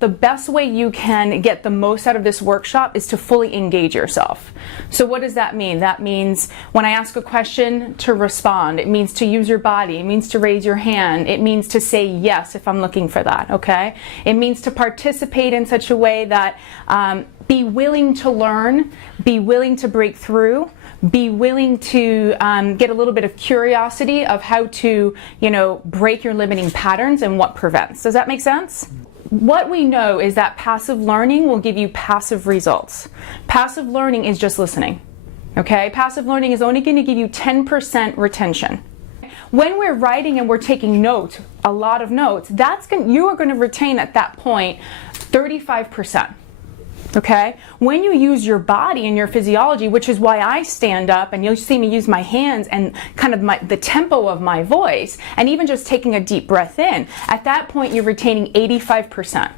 the best way you can get the most out of this workshop is to fully engage yourself. So what does that mean? That means when I ask a question, to respond. It means to use your body. It means to raise your hand. It means to say yes if I'm looking for that, okay? It means to participate in such a way that be willing to learn, be willing to break through, be willing to get a little bit of curiosity of how to, break your limiting patterns and what prevents. Does that make sense? What we know is that passive learning will give you passive results. Passive learning is just listening, okay? Passive learning is only going to give you 10% retention. When we're writing and we're taking notes, a lot of notes, you are going to retain at that point 35%. Okay? When you use your body and your physiology, which is why I stand up and you'll see me use my hands and kind of the tempo of my voice, and even just taking a deep breath in, at that point you're retaining 85%.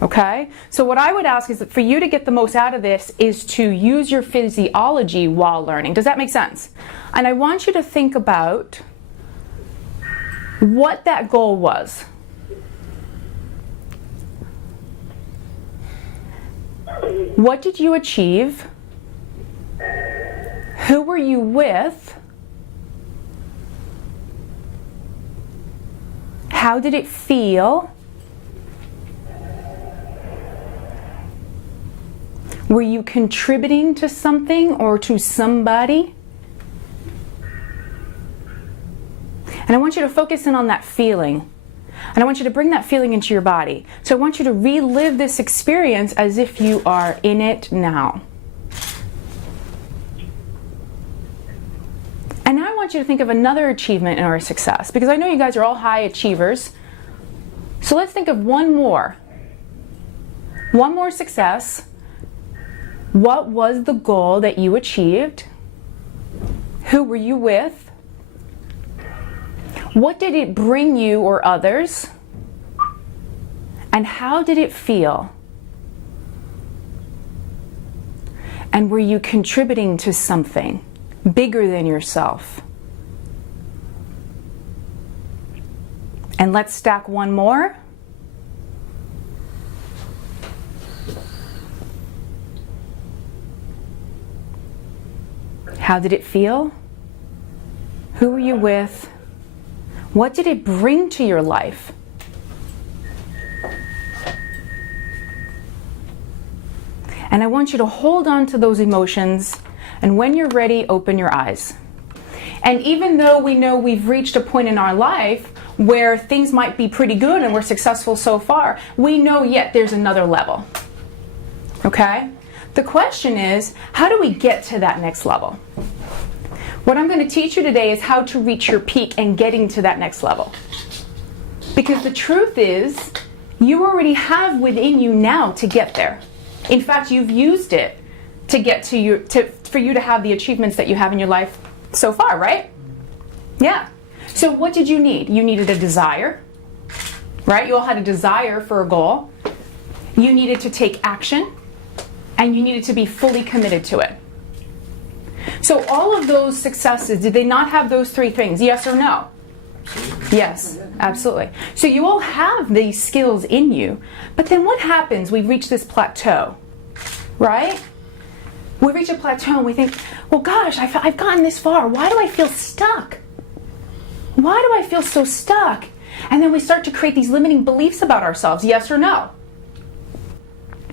Okay? So what I would ask is that for you to get the most out of this is to use your physiology while learning. Does that make sense? And I want you to think about what that goal was. What did you achieve? Who were you with? How did it feel? Were you contributing to something or to somebody? And I want you to focus in on that feeling. And I want you to bring that feeling into your body. So I want you to relive this experience as if you are in it now. And now I want you to think of another achievement in our success, because I know you guys are all high achievers. So let's think of one more. One more success. What was the goal that you achieved? Who were you with? What did it bring you or others? And how did it feel? And were you contributing to something bigger than yourself? And let's stack one more. How did it feel? Who were you with? What did it bring to your life? And I want you to hold on to those emotions, and when you're ready, open your eyes. And even though we know we've reached a point in our life where things might be pretty good and we're successful so far, we know yet there's another level. Okay? The question is, how do we get to that next level? What I'm going to teach you today is how to reach your peak and getting to that next level. Because the truth is, you already have within you now to get there. In fact, you've used it to get to for you to have the achievements that you have in your life so far, right? Yeah. So what did you need? You needed a desire, right? You all had a desire for a goal. You needed to take action, and you needed to be fully committed to it. So all of those successes, did they not have those three things? Yes or no? Yes, absolutely. So you all have these skills in you, but then what happens? We reach this plateau, right? We reach a plateau and we think, well, gosh, I've gotten this far. Why do I feel stuck? Why do I feel so stuck? And then we start to create these limiting beliefs about ourselves. Yes or no?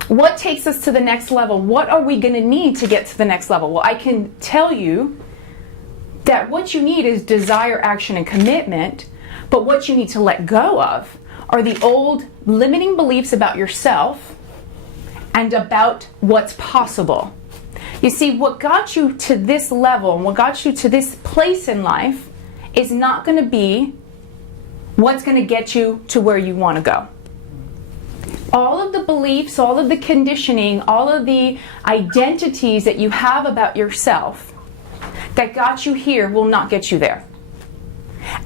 What takes us to the next level? What are we going to need to get to the next level? Well, I can tell you that what you need is desire, action, and commitment, but what you need to let go of are the old limiting beliefs about yourself and about what's possible. You see, what got you to this level and what got you to this place in life is not going to be what's going to get you to where you want to go. All of the beliefs, all of the conditioning, all of the identities that you have about yourself that got you here will not get you there.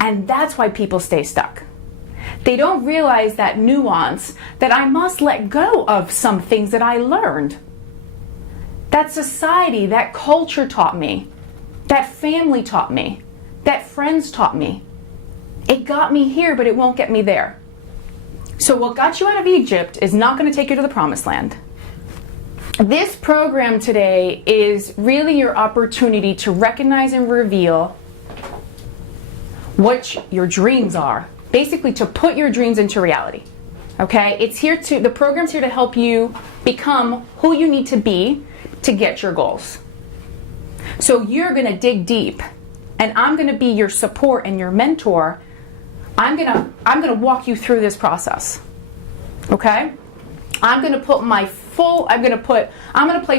And that's why people stay stuck. They don't realize that nuance, that I must let go of some things that I learned. That society, that culture taught me, that family taught me, that friends taught me. It got me here, but it won't get me there. So what got you out of Egypt is not going to take you to the promised land. This program today is really your opportunity to recognize and reveal what your dreams are. Basically, to put your dreams into reality. Okay? The program's here to help you become who you need to be to get your goals. So you're going to dig deep, and I'm going to be your support and your mentor. I'm going to walk you through this process. Okay? I'm going to play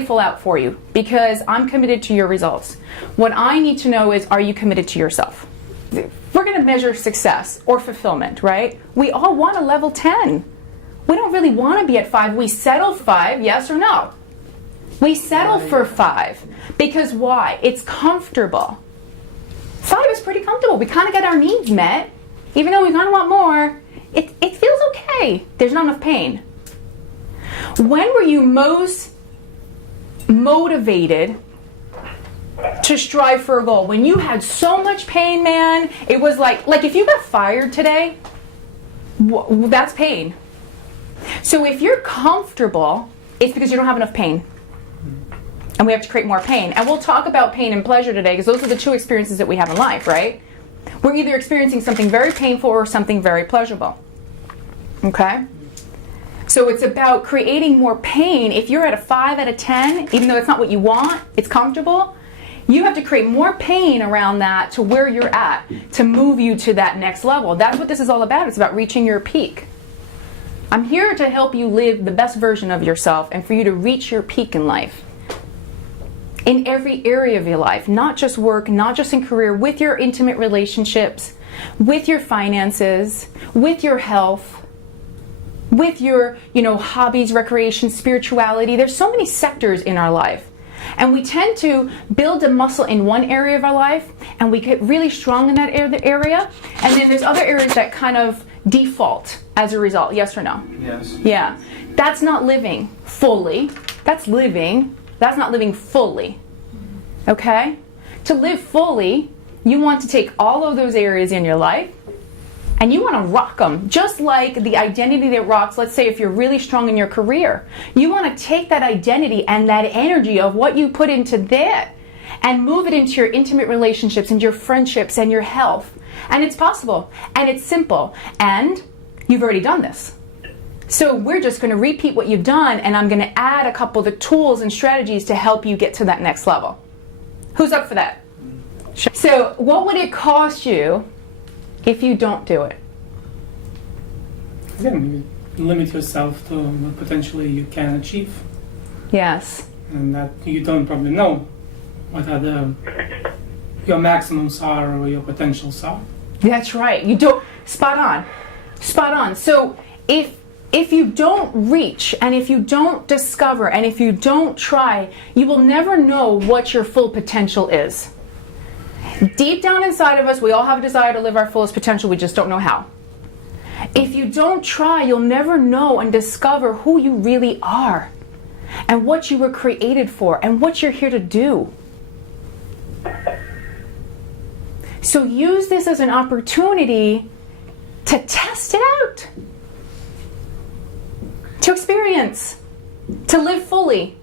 full out for you because I'm committed to your results. What I need to know is, are you committed to yourself? We're going to measure success or fulfillment, right? We all want a level 10. We don't really want to be at 5. We settle 5, yes or no? We settle for 5 because why? It's comfortable. 5 is pretty comfortable. We kind of get our needs met. Even though we kind of want more, it feels okay. There's not enough pain. When were you most motivated to strive for a goal? When you had so much pain, man, it was like if you got fired today, that's pain. So if you're comfortable, it's because you don't have enough pain. And we have to create more pain. And we'll talk about pain and pleasure today because those are the 2 experiences that we have in life, right? We're either experiencing something very painful or something very pleasurable. Okay? So it's about creating more pain. If you're at a 5 out of 10, even though it's not what you want, it's comfortable, you have to create more pain around that to where you're at to move you to that next level. That's what this is all about. It's about reaching your peak. I'm here to help you live the best version of yourself and for you to reach your peak in life. In every area of your life, not just work, not just in career, with your intimate relationships, with your finances, with your health, with your, hobbies, recreation, spirituality. There's so many sectors in our life. And we tend to build a muscle in one area of our life, and we get really strong in that area. And then there's other areas that kind of default as a result. Yes or no? Yes. Yeah. That's not living fully. That's living. That's not living fully. Okay? To live fully, you want to take all of those areas in your life and you want to rock them. Just like the identity that rocks, let's say if you're really strong in your career, you want to take that identity and that energy of what you put into that and move it into your intimate relationships and your friendships and your health. And it's possible. And it's simple. And you've already done this. So we're just going to repeat what you've done, and I'm going to add a couple of the tools and strategies to help you get to that next level. Who's up for that? Sure. So what would it cost you if you don't do it? Yeah, you limit yourself to what potentially you can achieve. Yes. And that you don't probably know what your maximums are or your potentials are. That's right. You don't. Spot on. Spot on. So if you don't reach, and if you don't discover, and if you don't try, you will never know what your full potential is. Deep down inside of us, we all have a desire to live our fullest potential. We just don't know how. If you don't try, you'll never know and discover who you really are and what you were created for and what you're here to do. So use this as an opportunity to test it out. To experience, to live fully.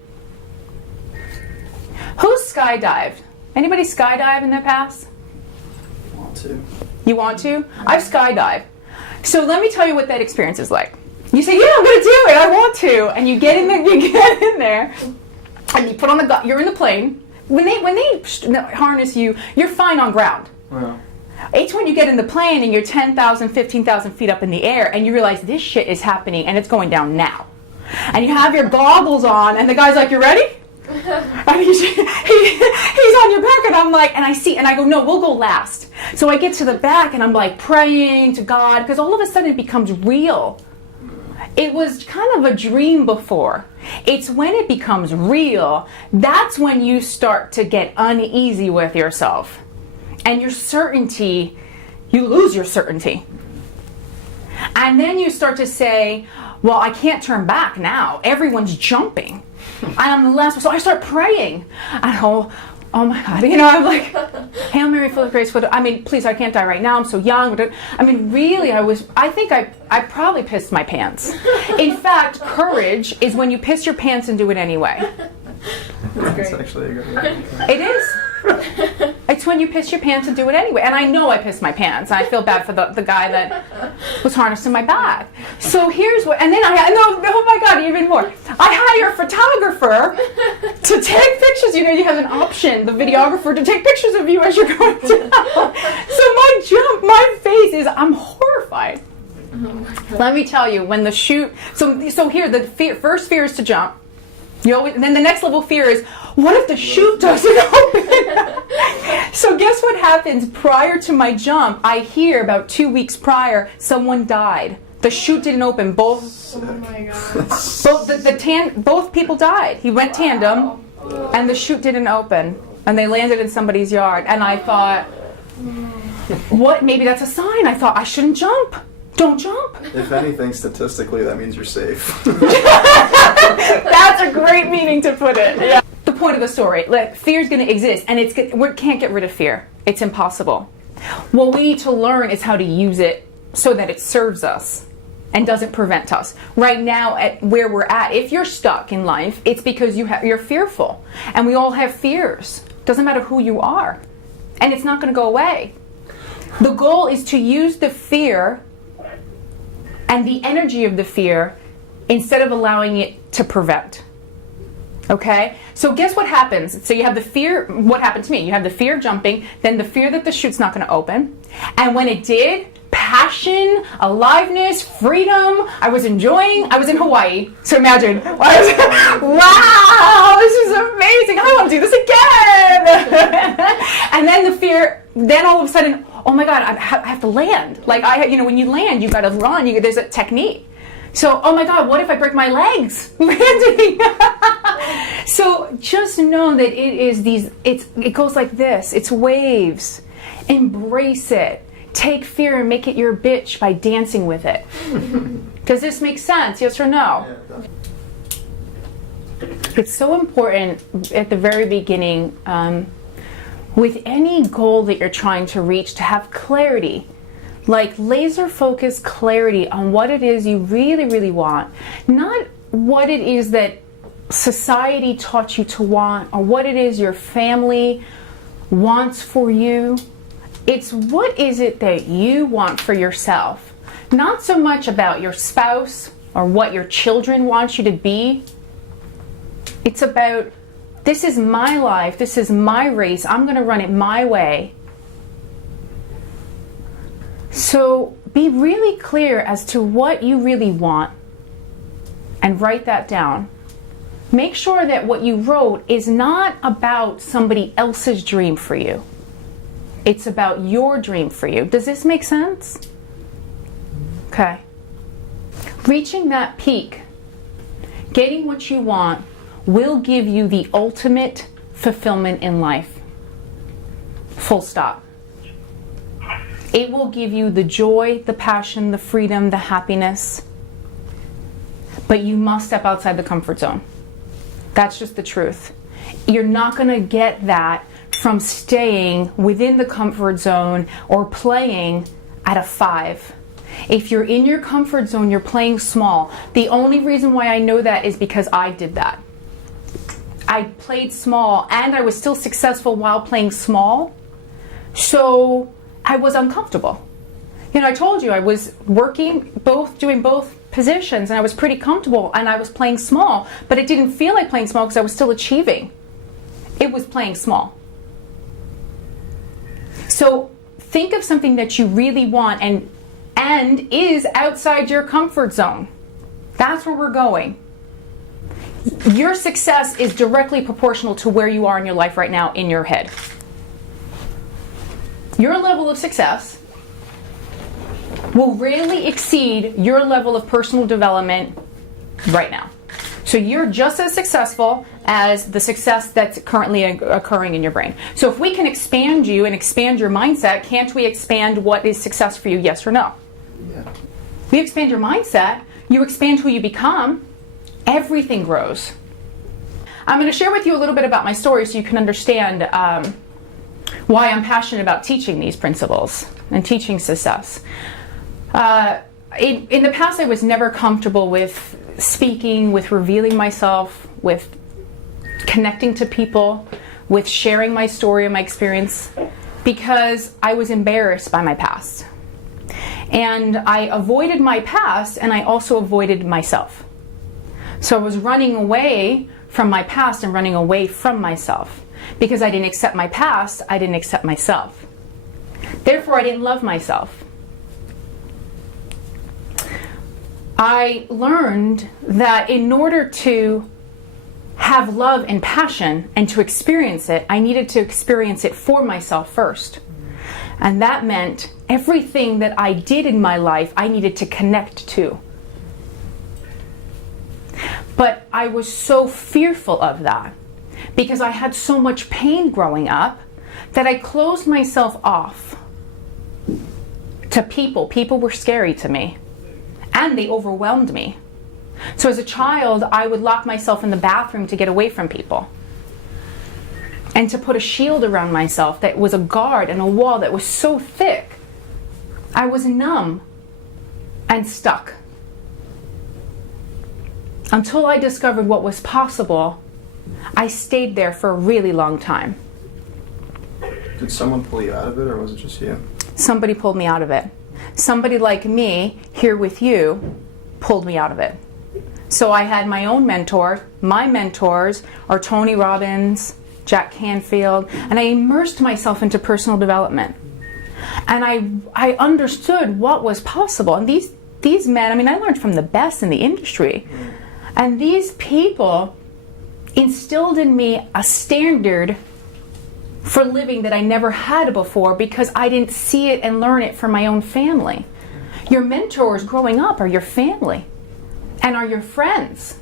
Who's skydived? Anybody skydive in the past? Want to. You want to? I've skydived. So let me tell you what that experience is like. You say, yeah, I'm going to do it. I want to. And you get in there, and you put on you're in the plane. When they harness you, you're fine on ground. Wow. It's when you get in the plane and you're 10,000, 15,000 feet up in the air and you realize this shit is happening and it's going down now. And you have your goggles on and the guy's like, you ready? And he's on your back and I'm like, and I go, no, we'll go last. So I get to the back and I'm like praying to God because all of a sudden it becomes real. It was kind of a dream before. It's when it becomes real, that's when you start to get uneasy with yourself. And your certainty, you lose your certainty. And then you start to say, well, I can't turn back now. Everyone's jumping. I'm the last one. So I start praying. I go, oh my God, you know, I'm like, Hail Mary, full of grace, I mean, please, I can't die right now, I'm so young. I mean, really, I think I probably pissed my pants. In fact, courage is when you piss your pants and do it anyway. That's actually a good one. It is. It's when you piss your pants and do it anyway. And I know I pissed my pants. I feel bad for the guy that was harnessing my back. So here's what, and then oh my God, even more. I hire a photographer to take pictures. You know, you have an option, the videographer, to take pictures of you as you're going down. So my face is, I'm horrified. Let me tell you, when the shoot, so here, the first fear is to jump. And then the next level fear is, what if the chute doesn't open? So guess what happens prior to my jump? I hear about 2 weeks prior, someone died. The chute didn't open. Both. Oh my God. Both people died. He went tandem, and the chute didn't open, and they landed in somebody's yard. And I thought, what? Maybe that's a sign. I thought I shouldn't jump. Don't jump. If anything, statistically, that means you're safe. That's a great meaning to put it. Yeah. The point of the story, fear is going to exist, and we can't get rid of fear. It's impossible. What we need to learn is how to use it so that it serves us and doesn't prevent us. Right now, at where we're at, if you're stuck in life, it's because you're fearful. And we all have fears. Doesn't matter who you are. And it's not going to go away. The goal is to use the fear and the energy of the fear instead of allowing it to prevent. Okay? So guess what happens? So you have the fear, what happened to me? You have the fear of jumping, then the fear that the chute's not going to open. And when it did, passion, aliveness, freedom, I was in Hawaii. So imagine, wow, this is amazing. I want to do this again. And then the fear, then all of a sudden, oh my God, I have to land. Like, when you land, you've got to run. There's a technique. So, oh my God, what if I break my legs landing? So just know that it goes like this. It's waves. Embrace it. Take fear and make it your bitch by dancing with it. Does this make sense? Yes or no? It's so important at the very beginning, with any goal that you're trying to reach, to have clarity. Like laser focused clarity on what it is you really, really want. Not what it is that society taught you to want or what it is your family wants for you. It's what is it that you want for yourself. Not so much about your spouse or what your children want you to be. It's about, this is my life, this is my race, I'm going to run it my way. So be really clear as to what you really want and write that down. Make sure that what you wrote is not about somebody else's dream for you. It's about your dream for you. Does this make sense? Okay. Reaching that peak, getting what you want, will give you the ultimate fulfillment in life. Full stop. It will give you the joy, the passion, the freedom, the happiness. But you must step outside the comfort zone. That's just the truth. You're not going to get that from staying within the comfort zone or playing at a 5. If you're in your comfort zone, you're playing small. The only reason why I know that is because I did that. I played small and I was still successful while playing small. So I was uncomfortable. I told you I was doing both positions, and I was pretty comfortable, and I was playing small, but it didn't feel like playing small because I was still achieving. It was playing small. So think of something that you really want and is outside your comfort zone. That's where we're going. Your success is directly proportional to where you are in your life right now in your head. Your level of success will rarely exceed your level of personal development right now. So you're just as successful as the success that's currently occurring in your brain. So if we can expand you and expand your mindset, can't we expand what is success for you, yes or no? Yeah. We expand your mindset, you expand who you become, everything grows. I'm going to share with you a little bit about my story so you can understand why I'm passionate about teaching these principles and teaching success. In the past, I was never comfortable with speaking, with revealing myself, with connecting to people, with sharing my story and my experience, because I was embarrassed by my past. And I avoided my past, and I also avoided myself. So I was running away from my past and running away from myself. Because I didn't accept my past, I didn't accept myself. Therefore, I didn't love myself. I learned that in order to have love and passion and to experience it, I needed to experience it for myself first. And that meant everything that I did in my life, I needed to connect to. But I was so fearful of that because I had so much pain growing up that I closed myself off to people. People were scary to me and they overwhelmed me. So as a child, I would lock myself in the bathroom to get away from people and to put a shield around myself that was a guard and a wall that was so thick. I was numb and stuck until I discovered what was possible. I stayed there for a really long time. Did someone pull you out of it, or was it just you? Somebody pulled me out of it. Somebody like me, here with you, pulled me out of it. So I had my own mentor. My mentors are Tony Robbins, Jack Canfield, and I immersed myself into personal development. And I understood what was possible. And these men, I mean, I learned from the best in the industry. And these people instilled in me a standard for living that I never had before because I didn't see it and learn it from my own family. Your mentors growing up are your family and are your friends.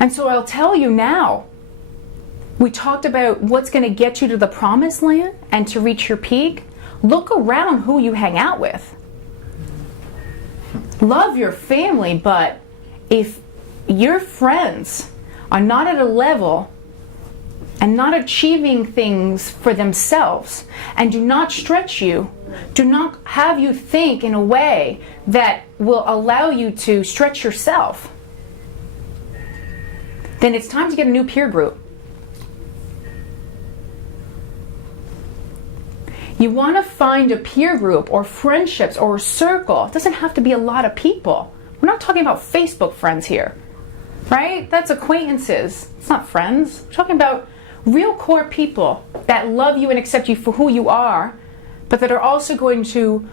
And so I'll tell you now, we talked about what's going to get you to the promised land and to reach your peak. Look around who you hang out with. Love your family, but if your friends are not at a level and not achieving things for themselves and do not stretch you, do not have you think in a way that will allow you to stretch yourself, then it's time to get a new peer group. You want to find a peer group or friendships or a circle. It doesn't have to be a lot of people. We're not talking about Facebook friends here, right? That's acquaintances. It's not friends. We're talking about real core people that love you and accept you for who you are, but that are also going to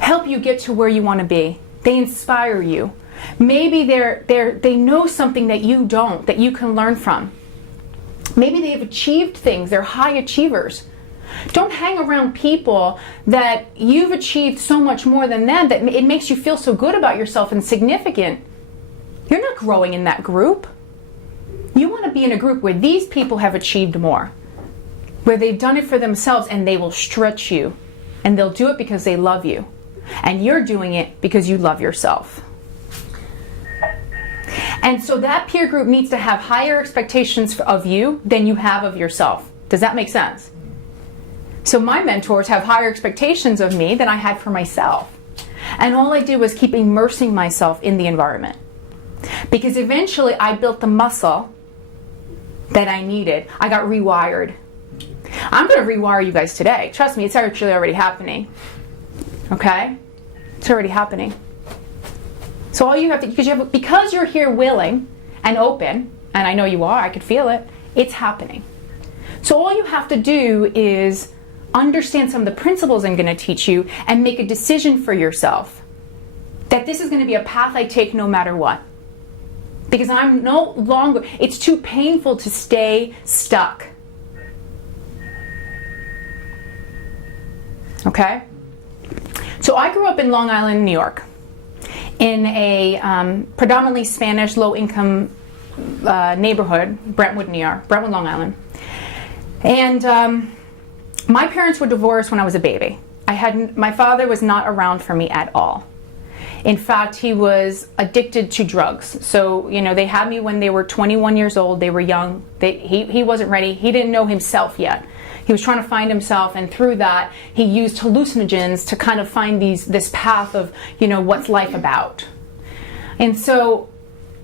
help you get to where you want to be. They inspire you. Maybe they know something that you don't, that you can learn from. Maybe they've achieved things. They're high achievers. Don't hang around people that you've achieved so much more than them that it makes you feel so good about yourself and significant. You're not growing in that group. You want to be in a group where these people have achieved more, where they've done it for themselves and they will stretch you. And they'll do it because they love you. And you're doing it because you love yourself. And so that peer group needs to have higher expectations of you than you have of yourself. Does that make sense? So my mentors have higher expectations of me than I had for myself. And all I did was keep immersing myself in the environment. Because eventually I built the muscle that I needed. I got rewired. I'm going to rewire you guys today. Trust me, it's actually already happening. Okay? It's already happening. So all you have to, because you're here willing and open, and I know you are, I could feel it, it's happening. So all you have to do is understand some of the principles I'm going to teach you and make a decision for yourself that this is going to be a path I take no matter what. Because I'm no longer, it's too painful to stay stuck. Okay? So I grew up in Long Island, New York, in a predominantly Spanish, low-income neighborhood, Brentwood, New York, Brentwood, Long Island. And my parents were divorced when I was a baby. My father was not around for me at all. In fact, he was addicted to drugs. So, they had me when they were 21 years old. They were young. He wasn't ready. He didn't know himself yet. He was trying to find himself, and through that, he used hallucinogens to kind of find this path of, what's life about. And so,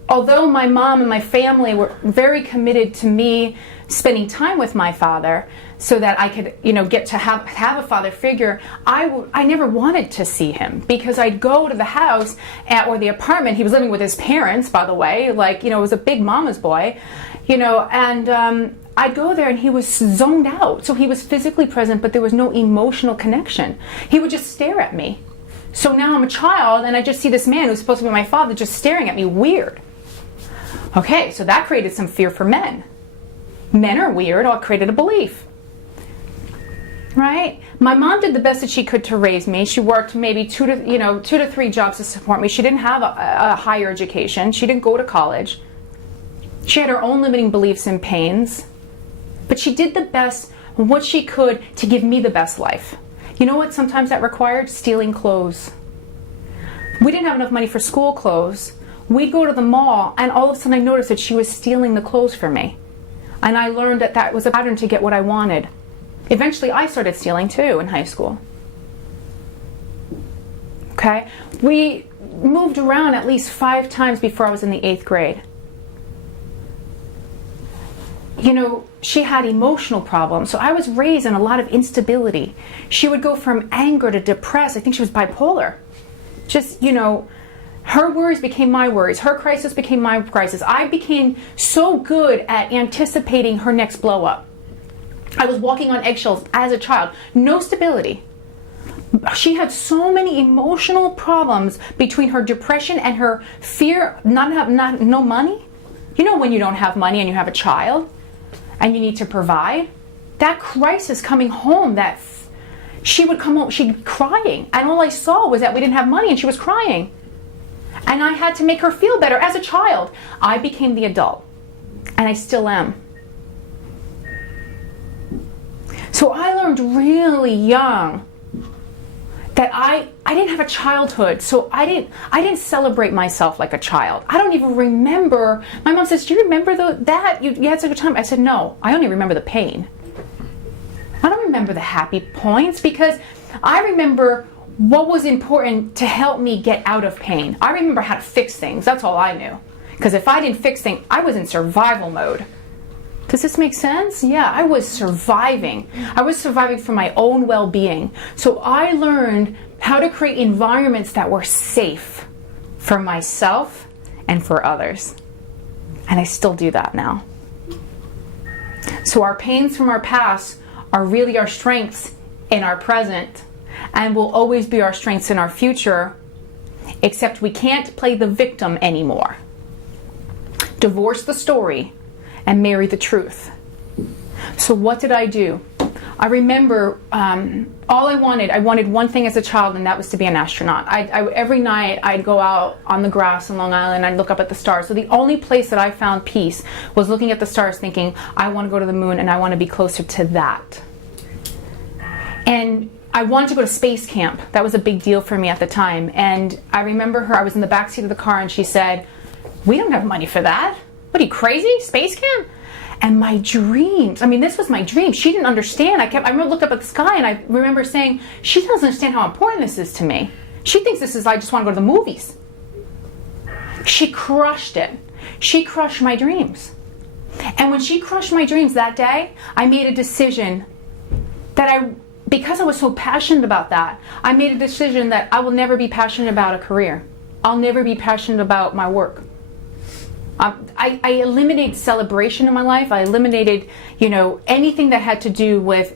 although my mom and my family were very committed to me spending time with my father so that I could, get to have a father figure, I never wanted to see him, because I'd go to the house or the apartment. He was living with his parents, by the way, it was a big mama's boy, and I'd go there and he was zoned out. So he was physically present, but there was no emotional connection. He would just stare at me. So now I'm a child and I just see this man who's supposed to be my father just staring at me weird. Okay, so that created some fear for men. Men are weird, or it created a belief. Right? My mom did the best that she could to raise me. She worked maybe 2 to 3 jobs to support me. She didn't have a higher education. She didn't go to college. She had her own limiting beliefs and pains. But she did the best, what she could, to give me the best life. You know what sometimes that required? Stealing clothes. We didn't have enough money for school clothes. We'd go to the mall, and all of a sudden I noticed that she was stealing the clothes from me. And I learned that that was a pattern to get what I wanted. Eventually I started stealing too in high school. Okay? We moved around at least 5 times before I was in the 8th grade. She had emotional problems, so I was raised in a lot of instability. She would go from anger to depressed. I think she was bipolar. Just, her worries became my worries. Her crisis became my crisis. I became so good at anticipating her next blow up. I was walking on eggshells as a child. No stability. She had so many emotional problems between her depression and her fear, no money. When you don't have money and you have a child and you need to provide, that crisis coming home, that she would come home, she'd be crying, and all I saw was that we didn't have money and she was crying, and I had to make her feel better. As a child, I became the adult, and I still am. So I learned really young that I didn't have a childhood, so I didn't celebrate myself like a child. I don't even remember. My mom says, "Do you remember that you had such a good time?" I said, "No, I only remember the pain. I don't remember the happy points, because I remember what was important to help me get out of pain. I remember how to fix things. That's all I knew. Because if I didn't fix things, I was in survival mode." Does this make sense? Yeah, I was surviving. I was surviving for my own well-being. So I learned how to create environments that were safe for myself and for others. And I still do that now. So our pains from our past are really our strengths in our present, and will always be our strengths in our future, except we can't play the victim anymore. Divorce the story and marry the truth. So what did I do? I remember I wanted one thing as a child, and that was to be an astronaut. Every night I'd go out on the grass in Long Island, I'd look up at the stars. So the only place that I found peace was looking at the stars, thinking, I want to go to the moon and I want to be closer to that. And I wanted to go to space camp. That was a big deal for me at the time. And I remember I was in the backseat of the car, and she said, "We don't have money for that. What are you, crazy? Space camp?" And my dreams, this was my dream. She didn't understand. I looked up at the sky, and I remember saying, she doesn't understand how important this is to me. She thinks this is, I just want to go to the movies. She crushed it. She crushed my dreams. And when she crushed my dreams that day, I made a decision that because I was so passionate about that, I made a decision that I will never be passionate about a career. I'll never be passionate about my work. I eliminated celebration in my life. I eliminated, anything that had to do with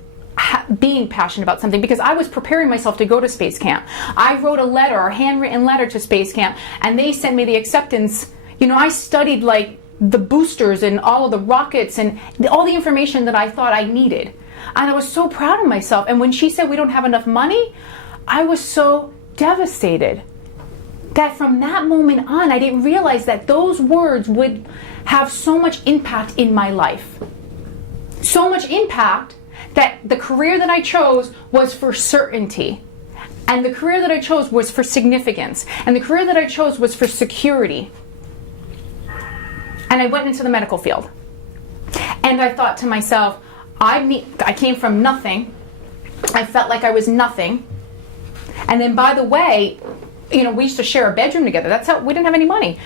being passionate about something, because I was preparing myself to go to space camp. I wrote a handwritten letter to space camp, and they sent me the acceptance. I studied like the boosters and all of the rockets and all the information that I thought I needed. And I was so proud of myself. And when she said we don't have enough money, I was so devastated. That from that moment on, I didn't realize that those words would have so much impact in my life. So much impact that the career that I chose was for certainty. And the career that I chose was for significance. And the career that I chose was for security. And I went into the medical field. And I thought to myself, I came from nothing. I felt like I was nothing. And then, by the way, we used to share a bedroom together. That's how we didn't have any money.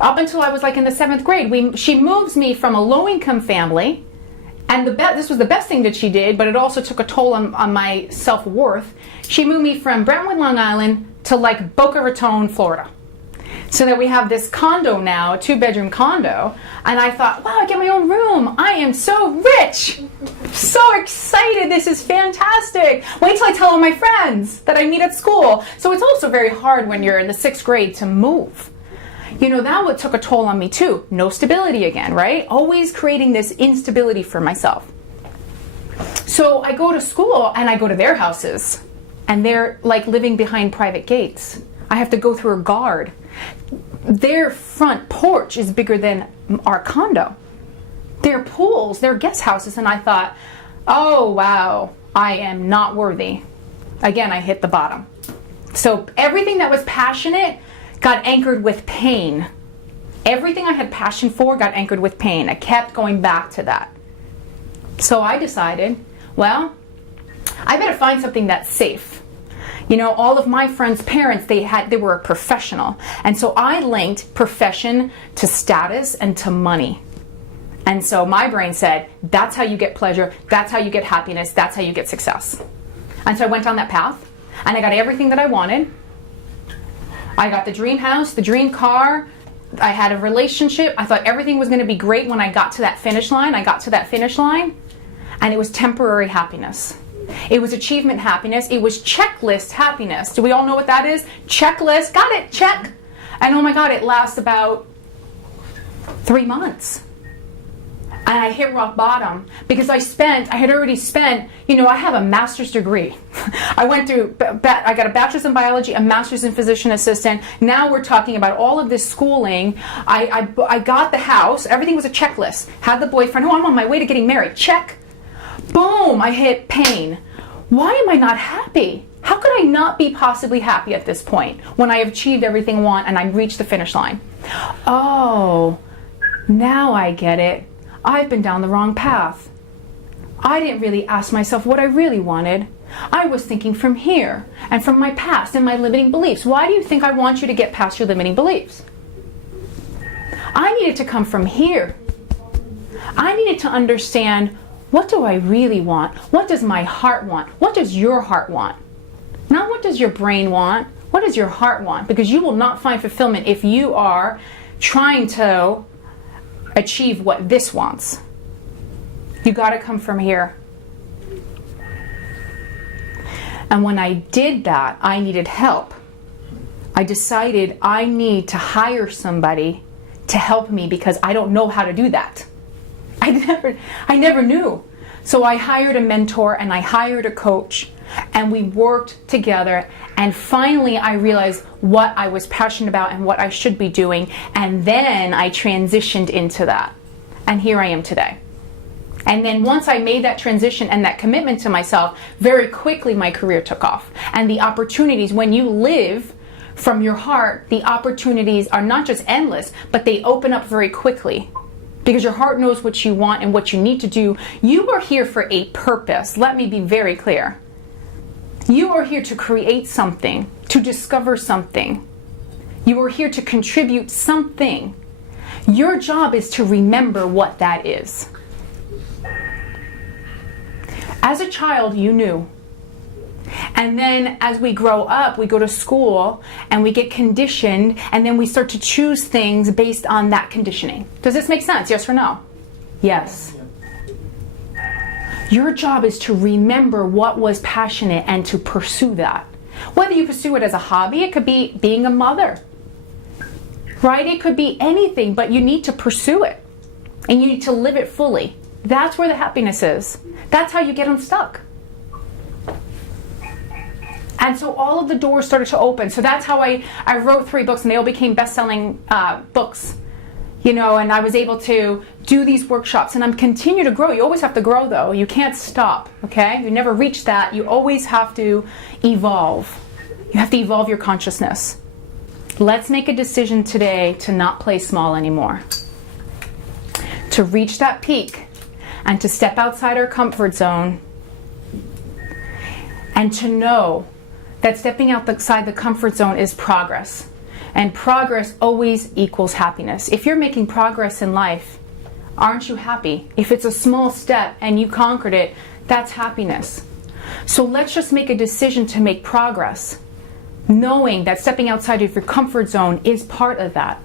Up until I was like in the 7th grade, she moves me from a low-income family, and this was the best thing that she did, but it also took a toll on my self-worth. She moved me from Brentwood, Long Island, to like Boca Raton, Florida. So that we have this condo now, a 2-bedroom condo, and I thought, wow, I get my own room. I am so rich. So excited. This is fantastic. Wait till I tell all my friends that I meet at school. So it's also very hard when you're in the 6th grade to move. That took a toll on me too. No stability again, right? Always creating this instability for myself. So I go to school and I go to their houses, and they're like living behind private gates. I have to go through a guard. Their front porch is bigger than our condo. Their pools, their guest houses, and I thought, oh wow, I am not worthy. Again, I hit the bottom. So everything that was passionate got anchored with pain. Everything I had passion for got anchored with pain. I kept going back to that. So I decided, well, I better find something that's safe. All of my friends' parents, they were a professional. And so I linked profession to status and to money. And so my brain said, that's how you get pleasure, that's how you get happiness, that's how you get success. And so I went down that path, and I got everything that I wanted. I got the dream house, the dream car, I had a relationship. I thought everything was going to be great when I got to that finish line. I got to that finish line, and it was temporary happiness. It was achievement happiness. It was checklist happiness. Do we all know what that is? Checklist. Got it. Check. And oh my God, it lasts about 3 months. And I hit rock bottom because I had already spent, I have a master's degree. I got a bachelor's in biology, a master's in physician assistant. Now we're talking about all of this schooling. I got the house. Everything was a checklist. Had the boyfriend. Oh, I'm on my way to getting married. Check. Boom, I hit pain. Why am I not happy? How could I not be possibly happy at this point when I have achieved everything I want and I reached the finish line? Oh, now I get it. I've been down the wrong path. I didn't really ask myself what I really wanted. I was thinking from here and from my past and my limiting beliefs. Why do you think I want you to get past your limiting beliefs? I needed to come from here. I needed to understand, what do I really want? What does my heart want? What does your heart want? Not what does your brain want? What does your heart want? Because you will not find fulfillment if you are trying to achieve what this wants. You got to come from here. And when I did that, I needed help. I decided I need to hire somebody to help me because I don't know how to do that. I never knew. So I hired a mentor and I hired a coach, and we worked together, and finally I realized what I was passionate about and what I should be doing, and then I transitioned into that. And here I am today. And then once I made that transition and that commitment to myself, very quickly my career took off. And the opportunities, when you live from your heart, the opportunities are not just endless, but they open up very quickly. Because your heart knows what you want and what you need to do. You are here for a purpose. Let me be very clear. You are here to create something, to discover something. You are here to contribute something. Your job is to remember what that is. As a child, you knew. And then as we grow up, we go to school and we get conditioned, and then we start to choose things based on that conditioning. Does this make sense? Yes or no? Yes. Your job is to remember what was passionate and to pursue that. Whether you pursue it as a hobby, it could be being a mother, right? It could be anything, but you need to pursue it and you need to live it fully. That's where the happiness is. That's how you get unstuck. And so all of the doors started to open. So that's how I wrote 3 books, and they all became best-selling books. And I was able to do these workshops, and I'm continue to grow. You always have to grow, though. You can't stop, okay? You never reach that. You always have to evolve. You have to evolve your consciousness. Let's make a decision today to not play small anymore. To reach that peak and to step outside our comfort zone and to know that stepping outside the comfort zone is progress. And progress always equals happiness. If you're making progress in life, aren't you happy? If it's a small step and you conquered it, that's happiness. So let's just make a decision to make progress, knowing that stepping outside of your comfort zone is part of that.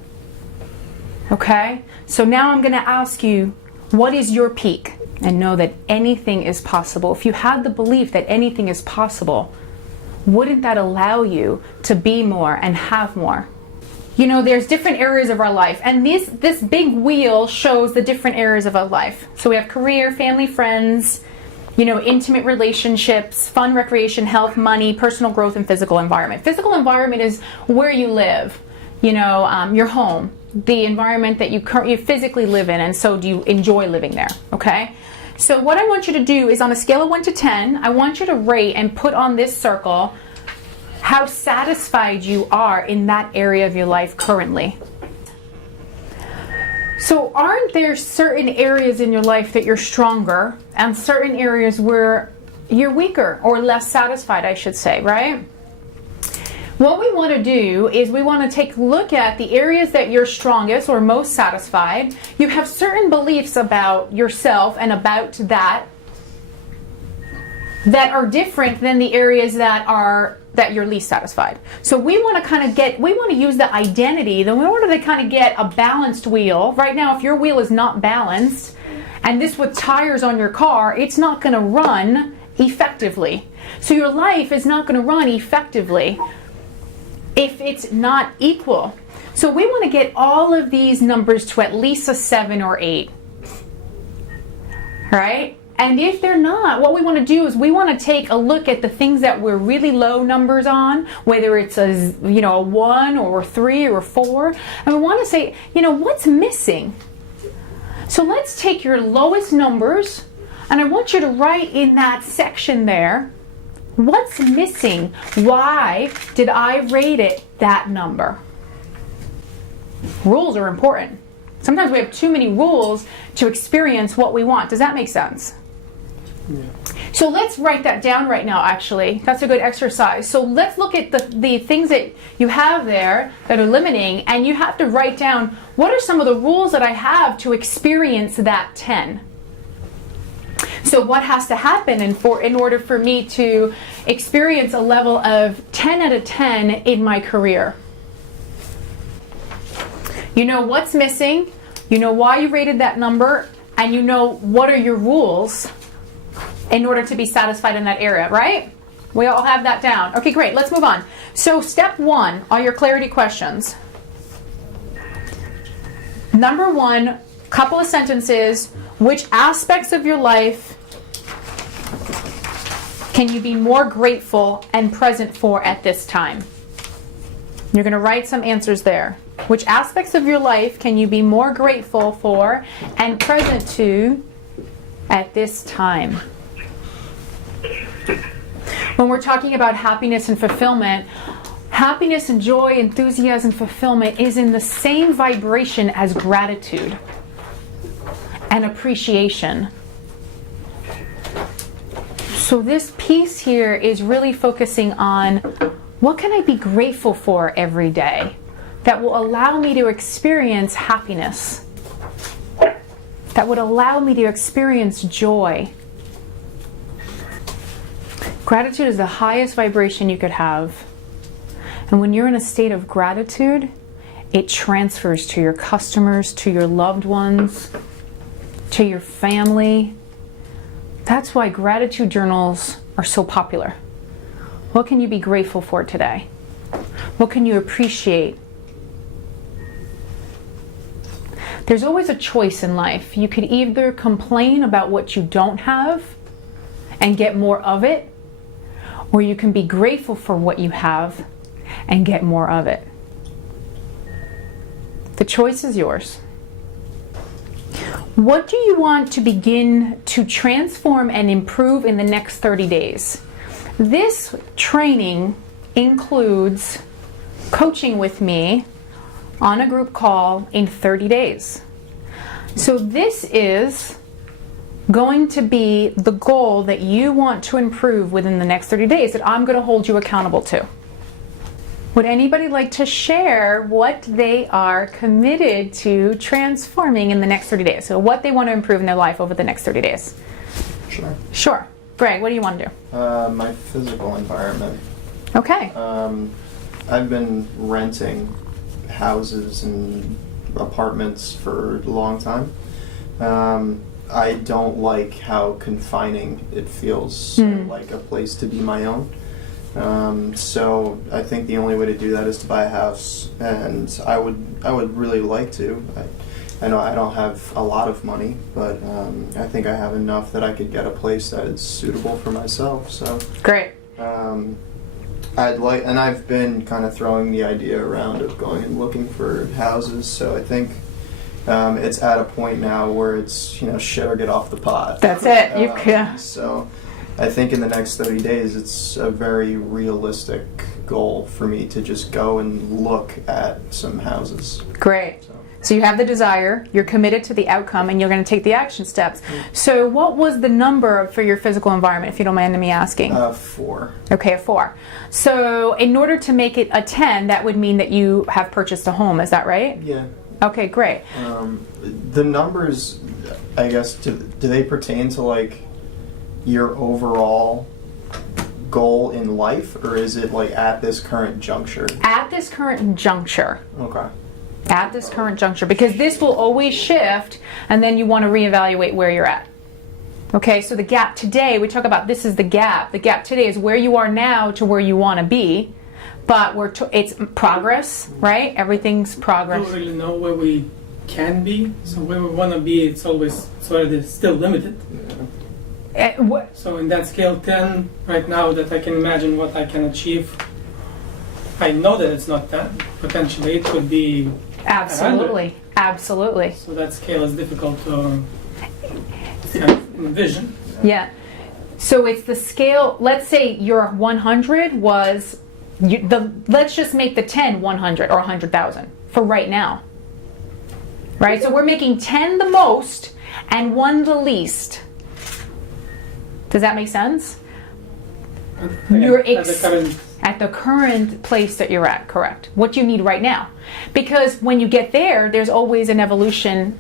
Okay? So now I'm going to ask you, what is your peak? And know that anything is possible. If you had the belief that anything is possible, wouldn't that allow you to be more and have more? You know, there's different areas of our life, and this big wheel shows the different areas of our life. So we have career, family, friends, you know, intimate relationships, fun, recreation, health, money, personal growth, and physical environment. Physical environment is where you live, you know, your home, the environment that you physically live in, and so do you enjoy living there, okay? So what I want you to do is, on a scale of 1 to 10, I want you to rate and put on this circle how satisfied you are in that area of your life currently. So aren't there certain areas in your life that you're stronger and certain areas where you're weaker or less satisfied, I should say, right? What we want to do is we want to take a look at the areas that you're strongest or most satisfied. You have certain beliefs about yourself and about that are different than the areas that you're least satisfied. So we want to use the identity, then we want to kind of get a balanced wheel. Right now, if your wheel is not balanced, and this with tires on your car, it's not going to run effectively. So your life is not going to run effectively if it's not equal. So we want to get all of these numbers to at least a 7 or 8. Right? And if they're not, what we want to do is we want to take a look at the things that we're really low numbers on, whether it's a 1 or a 3 or a 4, and we want to say, what's missing? So let's take your lowest numbers, and I want you to write in that section there, what's missing? Why did I rate it that number? Rules are important. Sometimes we have too many rules to experience what we want. Does that make sense? Yeah. So let's write that down right now, actually. That's a good exercise. So let's look at the things that you have there that are limiting, and you have to write down, what are some of the rules that I have to experience that 10? So what has to happen in order for me to experience a level of 10 out of 10 in my career? You know what's missing, you know why you rated that number, and you know what are your rules in order to be satisfied in that area, right? We all have that down. Okay, great. Let's move on. So step 1 are your clarity questions. Number 1, couple of sentences. Which aspects of your life can you be more grateful and present for at this time? You're going to write some answers there. Which aspects of your life can you be more grateful for and present to at this time? When we're talking about happiness and fulfillment and joy, enthusiasm, fulfillment is in the same vibration as gratitude and appreciation. So this piece here is really focusing on, what can I be grateful for every day that will allow me to experience happiness, that would allow me to experience joy. Gratitude is the highest vibration you could have. And when you're in a state of gratitude, it transfers to your customers, to your loved ones, to your family. That's why gratitude journals are so popular. What can you be grateful for today? What can you appreciate? There's always a choice in life. You could either complain about what you don't have and get more of it, or you can be grateful for what you have and get more of it. The choice is yours. What do you want to begin to transform and improve in the next 30 days? This training includes coaching with me on a group call in 30 days. So this is going to be the goal that you want to improve within the next 30 days that I'm going to hold you accountable to. Would anybody like to share what they are committed to transforming in the next 30 days? So what they want to improve in their life over the next 30 days? Sure. Sure. Greg, what do you want to do? My physical environment. Okay. I've been renting houses and apartments for a long time. I don't like how confining it feels, like a place to be my own. So I think the only way to do that is to buy a house, and I would really like to. I know I don't have a lot of money, but I think I have enough that I could get a place that is suitable for myself. So Great. I'd like, and I've been kind of throwing the idea around of going and looking for houses. So I think it's at a point now where it's, shit or get off the pot. That's it. So I think in the next 30 days, it's a very realistic goal for me to just go and look at some houses. Great. So you have the desire, you're committed to the outcome, and you're going to take the action steps. So what was the number for your physical environment, if you don't mind me asking? 4. Okay, a 4. So in order to make it a 10, that would mean that you have purchased a home, is that right? Yeah. Okay, great. The numbers, I guess, do they pertain to like your overall goal in life, or is it like at this current juncture? At this current juncture. Okay. At this current juncture, because this will always shift, and then you want to reevaluate where you're at. Okay, so the gap today, we talk about this is the gap. The gap today is where you are now to where you want to be, but it's progress, right? Everything's progress. We don't really know where we can be, so where we want to be, it's always sort of still limited. So in that scale 10, right now that I can imagine what I can achieve, I know that it's not 10. Potentially it could be Absolutely, 100. absolutely. So that scale is difficult to kind of envision. Yeah. So it's the scale. Let's say your 100 was let's just make the 10 100 or 100,000 for right now. Right? So we're making 10 the most and 1 the least. Does that make sense? At the current place that you're at, correct. What you need right now. Because when you get there, there's always an evolution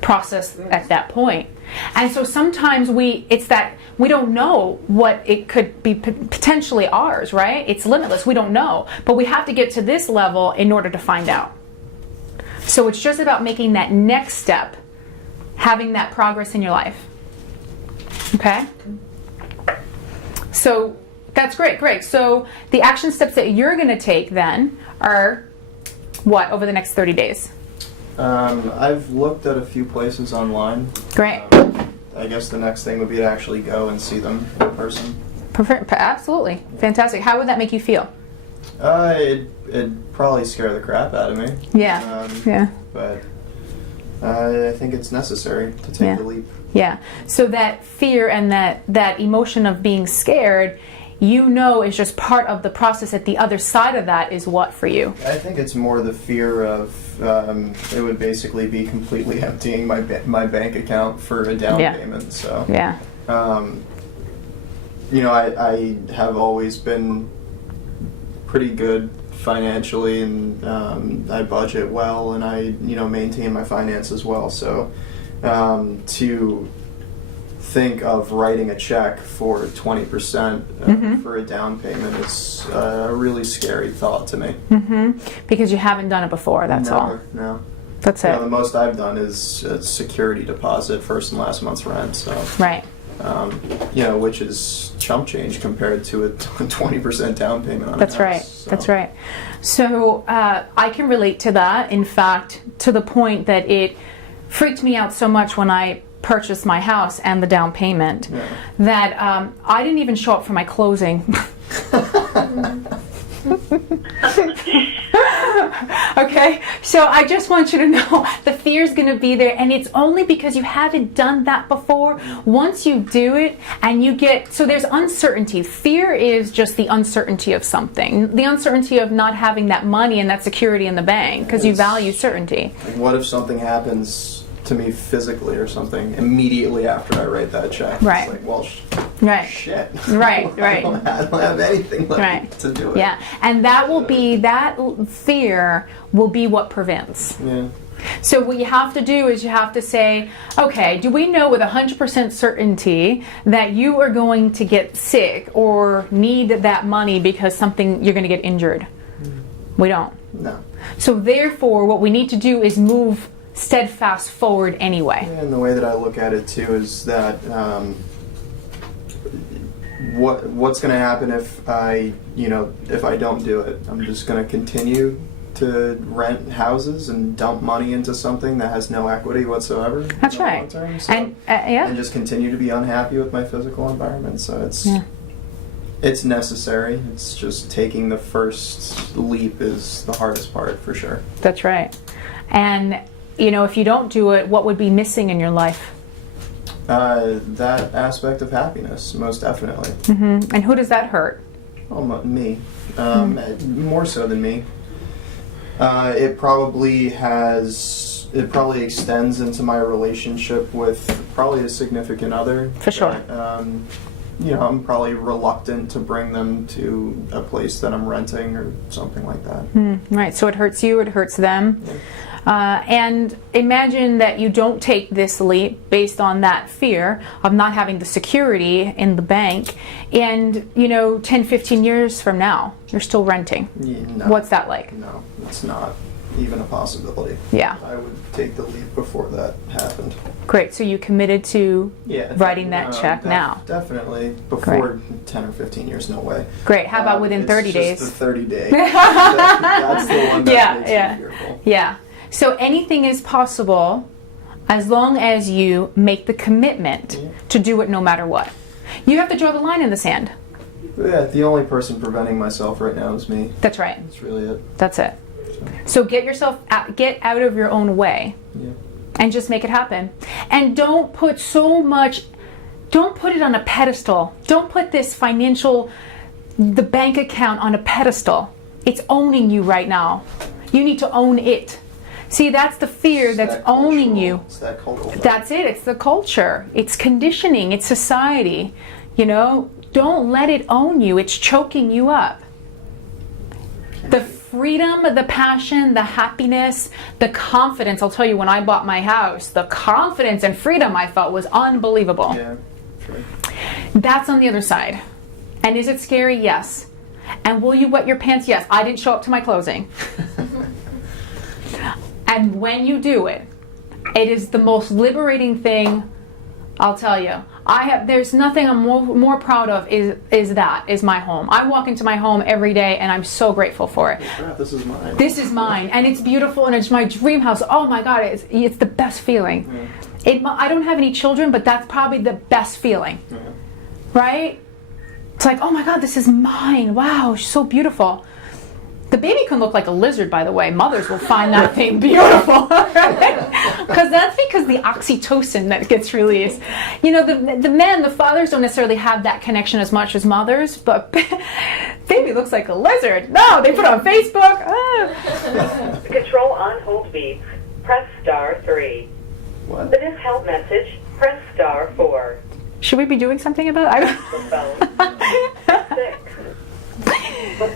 process at that point. And so sometimes we don't know what it could be potentially ours, right? It's limitless, we don't know. But we have to get to this level in order to find out. So it's just about making that next step, having that progress in your life. Okay? So that's great. So the action steps that you're going to take then are what over the next 30 days? I've looked at a few places online. Great. I guess the next thing would be to actually go and see them in person. Perfect. Absolutely. Fantastic. How would that make you feel? It'd probably scare the crap out of me. Yeah. Yeah. But I think it's necessary to take the leap. Yeah. So that fear and that emotion of being scared, is just part of the process. At the other side of that is what for you? I think it's more the fear of it would basically be completely emptying my bank account for a down payment. So yeah. I have always been pretty good financially, and I budget well, and I maintain my finances well. So to think of writing a check for 20% for a down payment is a really scary thought to me. Because you haven't done it before, that's all. No. That's it. The most I've done is a security deposit, first and last month's rent. So right. Which is chump change compared to a 20% down payment on a house. Right. So. That's right. So I can relate to that. In fact, to the point that it freaked me out so much when I purchased my house and the down payment that I didn't even show up for my closing. Okay, so I just want you to know the fear is going to be there, and it's only because you haven't done that before. Once you do it and you get, so there's uncertainty. Fear is just the uncertainty of something, the uncertainty of not having that money and that security in the bank because you value certainty. Like, what if something happens to me physically or something immediately after I write that check? Right. It's like, well, Right. shit. Right, I don't have anything left to do it. Yeah, and that will be, that fear will be what prevents. Yeah. So what you have to do is you have to say, okay, do we know with 100% certainty that you are going to get sick or need that money because something, you're going to get injured? We don't. No. So therefore, what we need to do is move steadfast forward anyway. Yeah, and the way that I look at it too is that what's going to happen if I don't do it? I'm just going to continue to rent houses and dump money into something that has no equity whatsoever. That's in the right. long term, so, And and just continue to be unhappy with my physical environment. So it's necessary. It's just taking the first leap is the hardest part for sure. That's right. And if you don't do it, what would be missing in your life? That aspect of happiness, most definitely. Mm-hmm. And who does that hurt? Oh, me. More so than me. It probably extends into my relationship with probably a significant other. For sure. That, I'm probably reluctant to bring them to a place that I'm renting or something like that. Right, so it hurts you, it hurts them. Yeah. And imagine that you don't take this leap based on that fear of not having the security in the bank, and 10, 15 years from now, you're still renting. Yeah, no. What's that like? No, it's not even a possibility. Yeah. I would take the leap before that happened. Great, so you committed to writing that check now? Definitely. Before Great. 10 or 15 years, no way. Great, how about within 30 days? It's the 30 days. That's the one that makes me fearful. Yeah. So anything is possible as long as you make the commitment to do it no matter what. You have to draw the line in the sand. Yeah, the only person preventing myself right now is me. That's right. That's really it. That's it. So get out of your own way and just make it happen. And don't put it on a pedestal. Don't put this the bank account on a pedestal. It's owning you right now. You need to own it. See, that's the fear that's owning you. It's that cultural. That's it. It's the culture. It's conditioning. It's society. Don't let it own you. It's choking you up. The freedom, the passion, the happiness, the confidence. I'll tell you, when I bought my house, the confidence and freedom I felt was unbelievable. Yeah, sure. That's on the other side. And is it scary? Yes. And will you wet your pants? Yes. I didn't show up to my closing. And when you do it, it is the most liberating thing, I'll tell you. There's nothing I'm more proud of is my home. I walk into my home every day and I'm so grateful for it. Oh, crap, this is mine. This is mine, and it's beautiful, and it's my dream house. Oh my God, it's the best feeling. I don't have any children, but that's probably the best feeling. Right? It's like, oh my God, this is mine. Wow, she's so beautiful. The baby can look like a lizard, by the way. Mothers will find that thing beautiful. Because that's because the oxytocin that gets released. The fathers don't necessarily have that connection as much as mothers, but baby looks like a lizard. No, they put it on Facebook. To control on hold beeps, press *3. What? For this help message, press *4. Should we be doing something about it? The phone, 6.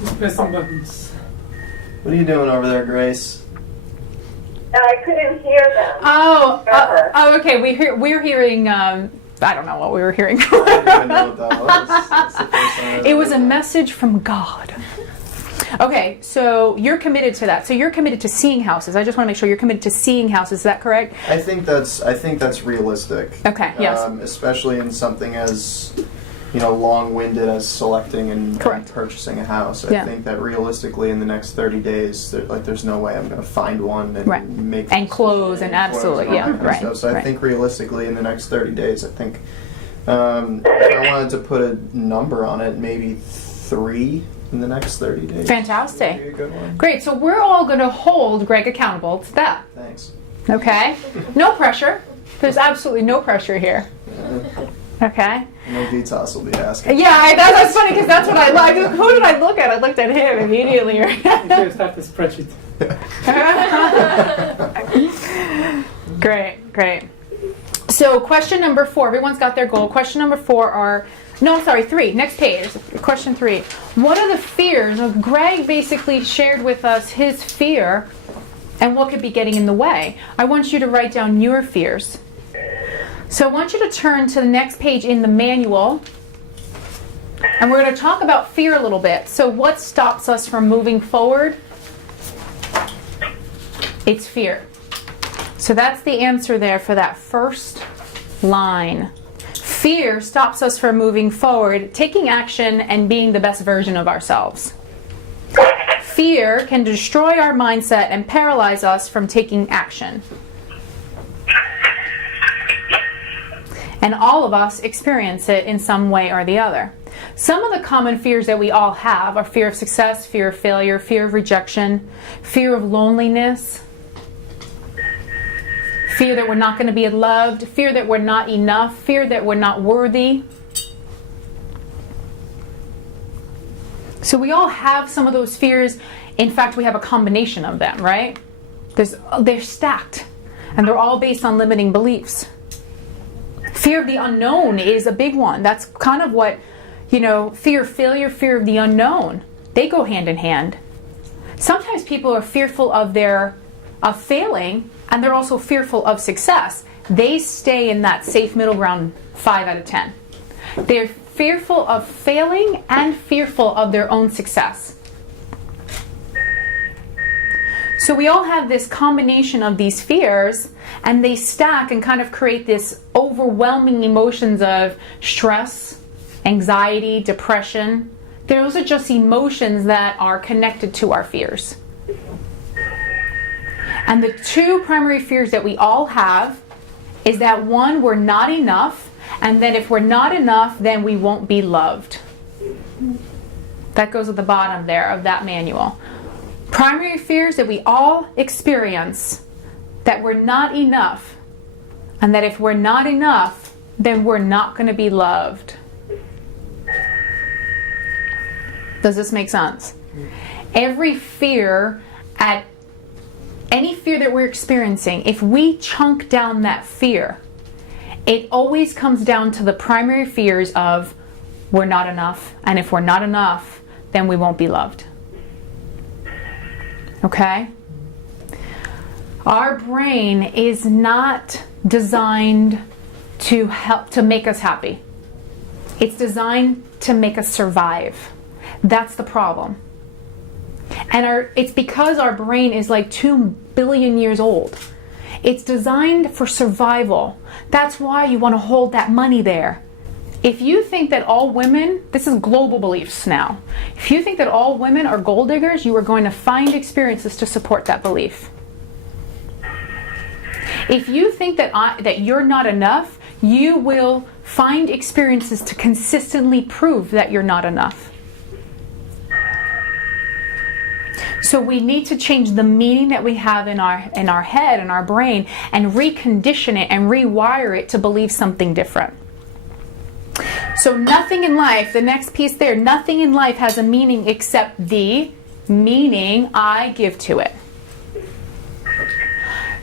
Just press some buttons. What are you doing over there, Grace? I couldn't hear them. Oh, okay. We're hearing. I don't know what we were hearing. I didn't even know what that was. That's the first time It was a message from God. Okay, so you're committed to that. So you're committed to seeing houses. I just want to make sure you're committed to seeing houses. Is that correct? I think that's realistic. Okay. Yes. Especially in something as long-winded as selecting and purchasing a house. I think that realistically in the next 30 days, there's no way I'm going to find one and make and close and absolutely all that kind of stuff. So I think realistically in the next 30 days, I think if I wanted to put a number on it, maybe 3 in the next 30 days. Fantastic. That'd be a good one. Great. So we're all going to hold Greg accountable to that. Thanks. Okay? No pressure. There's absolutely no pressure here. Okay? I know Vitas will be asking. Yeah, that's funny because that's what I like. Who did I look at? I looked at him immediately. You should start the spreadsheet. Great. So question number 4, everyone's got their goal. Question number 4 3, next page. Question 3. What are the fears? Well, Greg basically shared with us his fear and what could be getting in the way. I want you to write down your fears. So I want you to turn to the next page in the manual, and we're going to talk about fear a little bit. So what stops us from moving forward? It's fear. So that's the answer there for that first line. Fear stops us from moving forward, taking action, and being the best version of ourselves. Fear can destroy our mindset and paralyze us from taking action. And all of us experience it in some way or the other. Some of the common fears that we all have are fear of success, fear of failure, fear of rejection, fear of loneliness, fear that we're not going to be loved, fear that we're not enough, fear that we're not worthy. So we all have some of those fears. In fact, we have a combination of them, right? They're stacked, and they're all based on limiting beliefs. Fear of the unknown is a big one. That's kind of what, fear of failure, fear of the unknown. They go hand in hand. Sometimes people are fearful of failing, and they're also fearful of success. They stay in that safe middle ground 5 out of 10. They're fearful of failing and fearful of their own success. So we all have this combination of these fears, and they stack and kind of create this overwhelming emotions of stress, anxiety, depression. Those are just emotions that are connected to our fears. And the 2 primary fears that we all have is that, 1, we're not enough, and that if we're not enough, then we won't be loved. That goes at the bottom there of that manual. Primary fears that we all experience, that we're not enough, and that if we're not enough, then we're not going to be loved. Does this make sense? Every fear, any fear that we're experiencing, if we chunk down that fear, it always comes down to the primary fears of we're not enough, and if we're not enough, then we won't be loved. Okay? Our brain is not designed to make us happy. It's designed to make us survive. That's the problem. And it's because our brain is like 2 billion years old. It's designed for survival. That's why you want to hold that money there. If you think that all women, this is global beliefs now, if you think that all women are gold diggers, you are going to find experiences to support that belief. If you think that you're not enough, you will find experiences to consistently prove that you're not enough. So we need to change the meaning that we have in our head, in our brain, and recondition it and rewire it to believe something different. So nothing in life, the next piece there, nothing in life has a meaning except the meaning I give to it.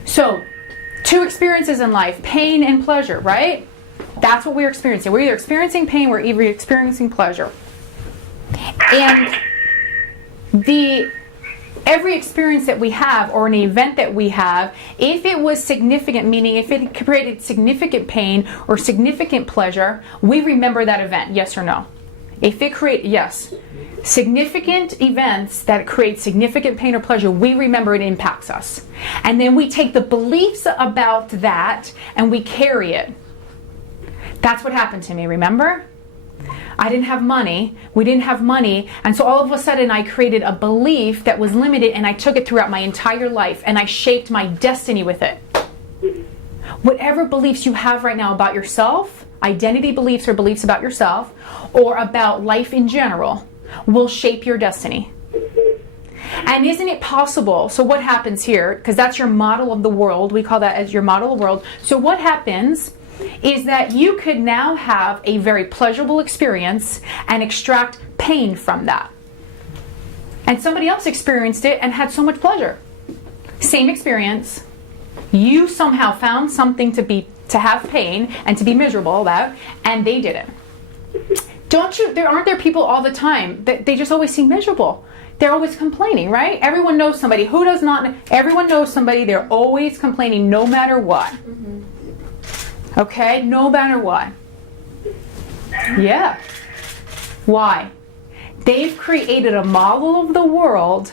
So 2 experiences in life, pain and pleasure, right? That's what we're experiencing. We're either experiencing pain, we're either experiencing pleasure. And every experience that we have or an event that we have, if it was significant, meaning if it created significant pain or significant pleasure, we remember that event, yes or no? If it yes. Significant events that create significant pain or pleasure, we remember it impacts us. And then we take the beliefs about that and we carry it. That's what happened to me, remember? I didn't have money, we didn't have money, and so all of a sudden I created a belief that was limited and I took it throughout my entire life and I shaped my destiny with it. Whatever beliefs you have right now about yourself, identity beliefs or beliefs about yourself, or about life in general, will shape your destiny. And isn't it possible? So what happens here, because that's your model of the world, we call that as your model of the world. So what happens is that you could now have a very pleasurable experience and extract pain from that. And somebody else experienced it and had so much pleasure. Same experience. You somehow found something to have pain and to be miserable about, and they didn't. Aren't there people all the time that they just always seem miserable? They're always complaining, right? Everyone knows somebody. Who does not? Everyone knows somebody. They're always complaining no matter what. Okay? No matter what. Yeah. Why? They've created a model of the world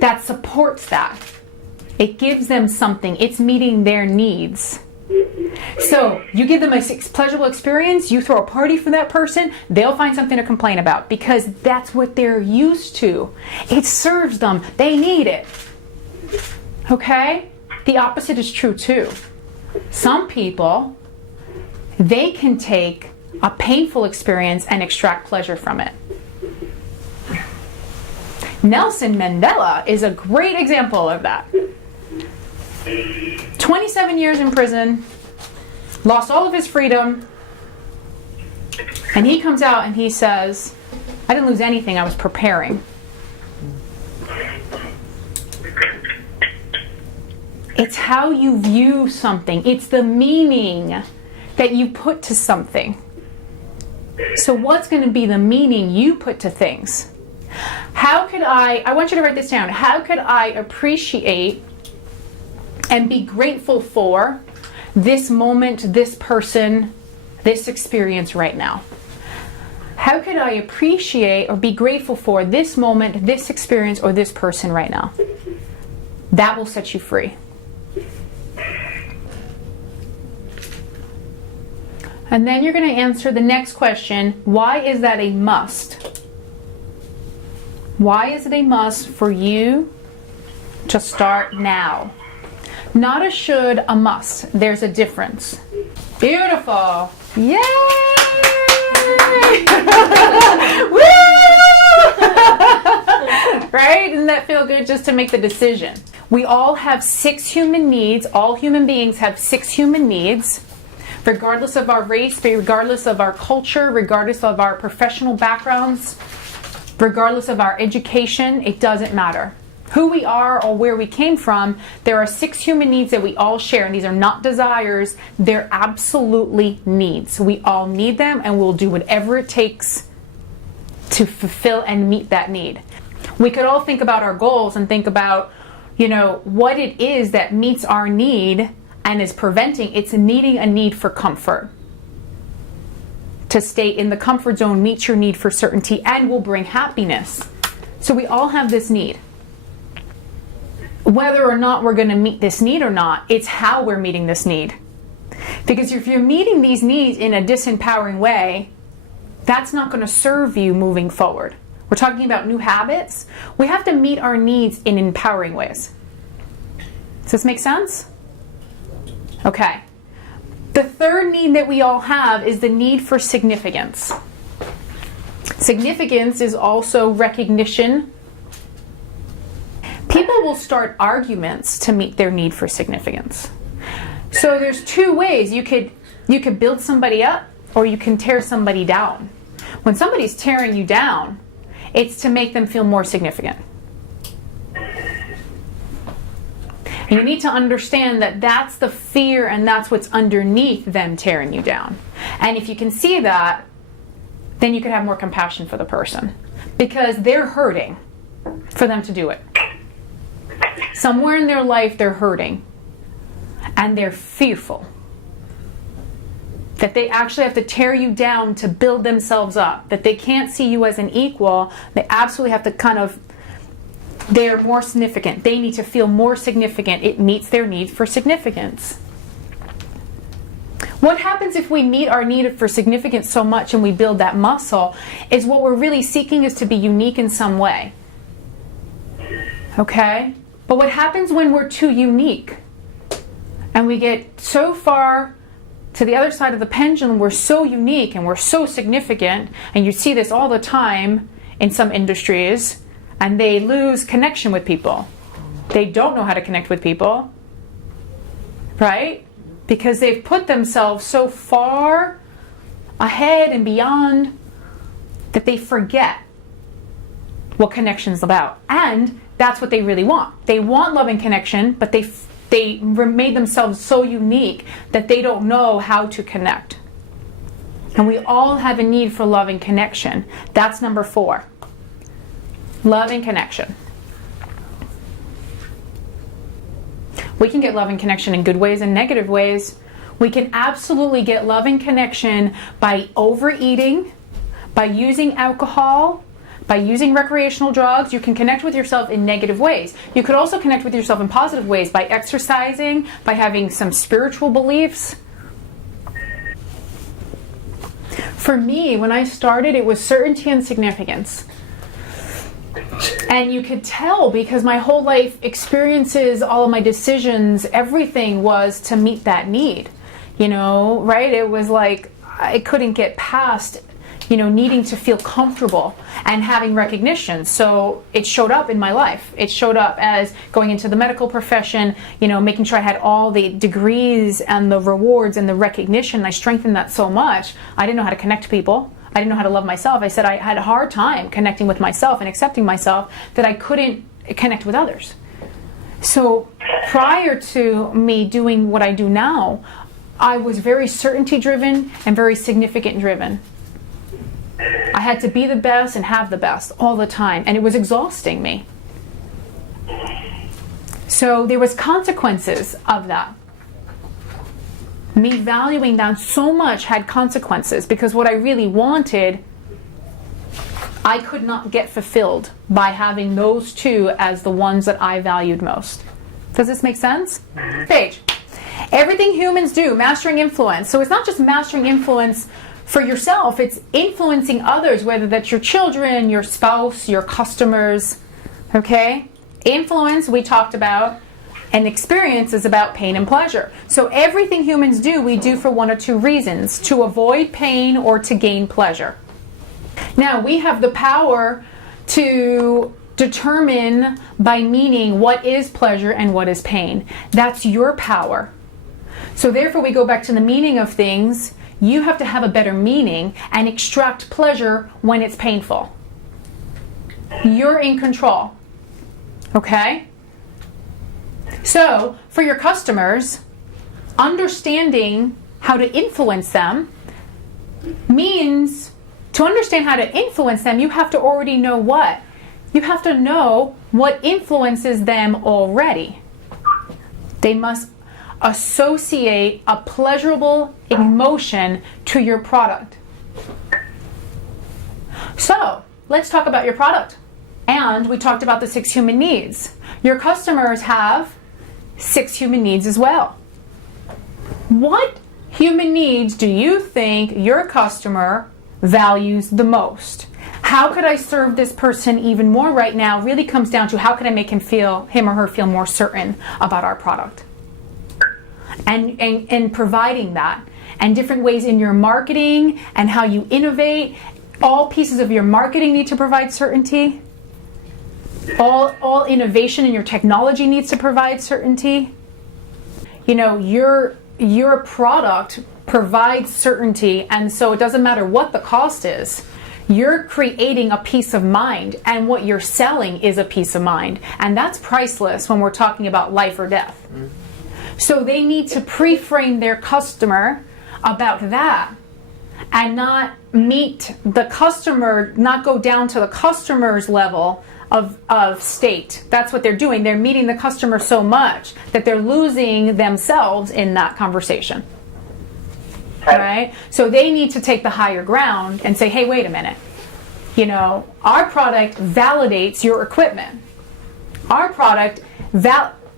that supports that. It gives them something. It's meeting their needs. So you give them a pleasurable experience, you throw a party for that person, they'll find something to complain about because that's what they're used to. It serves them. They need it. Okay? The opposite is true too. Some people, they can take a painful experience and extract pleasure from it. Nelson Mandela is a great example of that. 27 years in prison, lost all of his freedom, and he comes out and he says, I didn't lose anything, I was preparing. It's how you view something. It's the meaning that you put to something. So what's going to be the meaning you put to things? How could I want you to write this down. How could I appreciate and be grateful for this moment, this person, this experience right now? How could I appreciate or be grateful for this moment, this experience, or this person right now? That will set you free. And then you're going to answer the next question, why is that a must? Why is it a must for you to start now? Not a should, a must. There's a difference. Beautiful. Yay! Woo! Right? Doesn't that feel good just to make the decision? We all have 6 human needs. All human beings have 6 human needs. Regardless of our race, regardless of our culture, regardless of our professional backgrounds, regardless of our education, it doesn't matter. Who we are or where we came from, there are 6 human needs that we all share, and these are not desires, they're absolutely needs. We all need them, and we'll do whatever it takes to fulfill and meet that need. We could all think about our goals and think about, what it is that meets our need and is preventing. It's needing a need for comfort. To stay in the comfort zone meets your need for certainty and will bring happiness. So we all have this need. Whether or not we're going to meet this need or not, it's how we're meeting this need. Because if you're meeting these needs in a disempowering way, that's not going to serve you moving forward. We're talking about new habits. We have to meet our needs in empowering ways. Does this make sense? Okay. The third need that we all have is the need for significance. Significance is also recognition. People will start arguments to meet their need for significance. So there's 2 ways. You could build somebody up or you can tear somebody down. When somebody's tearing you down, it's to make them feel more significant. And you need to understand that that's the fear and that's what's underneath them tearing you down. And if you can see that, then you can have more compassion for the person because they're hurting for them to do it. Somewhere in their life, they're hurting and they're fearful that they actually have to tear you down to build themselves up, that they can't see you as an equal. They absolutely have to they're more significant. They need to feel more significant. It meets their need for significance. What happens if we meet our need for significance so much and we build that muscle is what we're really seeking is to be unique in some way. Okay? But what happens when we're too unique and we get so far to the other side of the pendulum, we're so unique and we're so significant, and you see this all the time in some industries and they lose connection with people. They don't know how to connect with people, right? Because they've put themselves so far ahead and beyond that they forget what connection's about. And that's what they really want. They want love and connection, but they made themselves so unique that they don't know how to connect. And we all have a need for love and connection. That's number 4. Love and connection. We can get love and connection in good ways and negative ways. We can absolutely get love and connection by overeating, by using alcohol, by using recreational drugs. You can connect with yourself in negative ways. You could also connect with yourself in positive ways by exercising, by having some spiritual beliefs. For me, when I started, it was certainty and significance. And you could tell because my whole life experiences, all of my decisions, everything was to meet that need. You know, right? It was like I couldn't get past, needing to feel comfortable and having recognition. So it showed up in my life. It showed up as going into the medical profession, making sure I had all the degrees and the rewards and the recognition. I strengthened that so much. I didn't know how to connect to people. I didn't know how to love myself. I said I had a hard time connecting with myself and accepting myself that I couldn't connect with others. So prior to me doing what I do now, I was very certainty driven and very significant driven. I had to be the best and have the best all the time, and it was exhausting me. So there was consequences of that. Me valuing that so much had consequences because what I really wanted, I could not get fulfilled by having those two as the ones that I valued most. Does this make sense? Paige. Everything humans do, mastering influence. So it's not just mastering influence for yourself, it's influencing others, whether that's your children, your spouse, your customers, okay? Influence, we talked about, and experience is about pain and pleasure. So everything humans do, we do for one or two reasons, to avoid pain or to gain pleasure. Now, we have the power to determine by meaning what is pleasure and what is pain. That's your power. So therefore, we go back to the meaning of things. You have to have a better meaning and extract pleasure when it's painful. You're in control. Okay? So, for your customers, understanding how to influence them means to understand how to influence them, you have to already know what? You have to know what influences them already. They must associate a pleasurable emotion to your product. So, let's talk about your product. And we talked about the 6 human needs. Your customers have 6 human needs as well. What human needs do you think your customer values the most? How could I serve this person even more right now really comes down to how can I make him or her feel more certain about our product. And providing that. And different ways in your marketing and how you innovate. All pieces of your marketing need to provide certainty. All innovation in your technology needs to provide certainty. Your product provides certainty, and so it doesn't matter what the cost is. You're creating a peace of mind, and what you're selling is a peace of mind. And that's priceless when we're talking about life or death. So they need to pre-frame their customer about that and not meet the customer, not go down to the customer's level of state. That's what they're doing. They're meeting the customer so much that they're losing themselves in that conversation. All right? So they need to take the higher ground and say, hey, wait a minute. Our product validates your equipment. Our product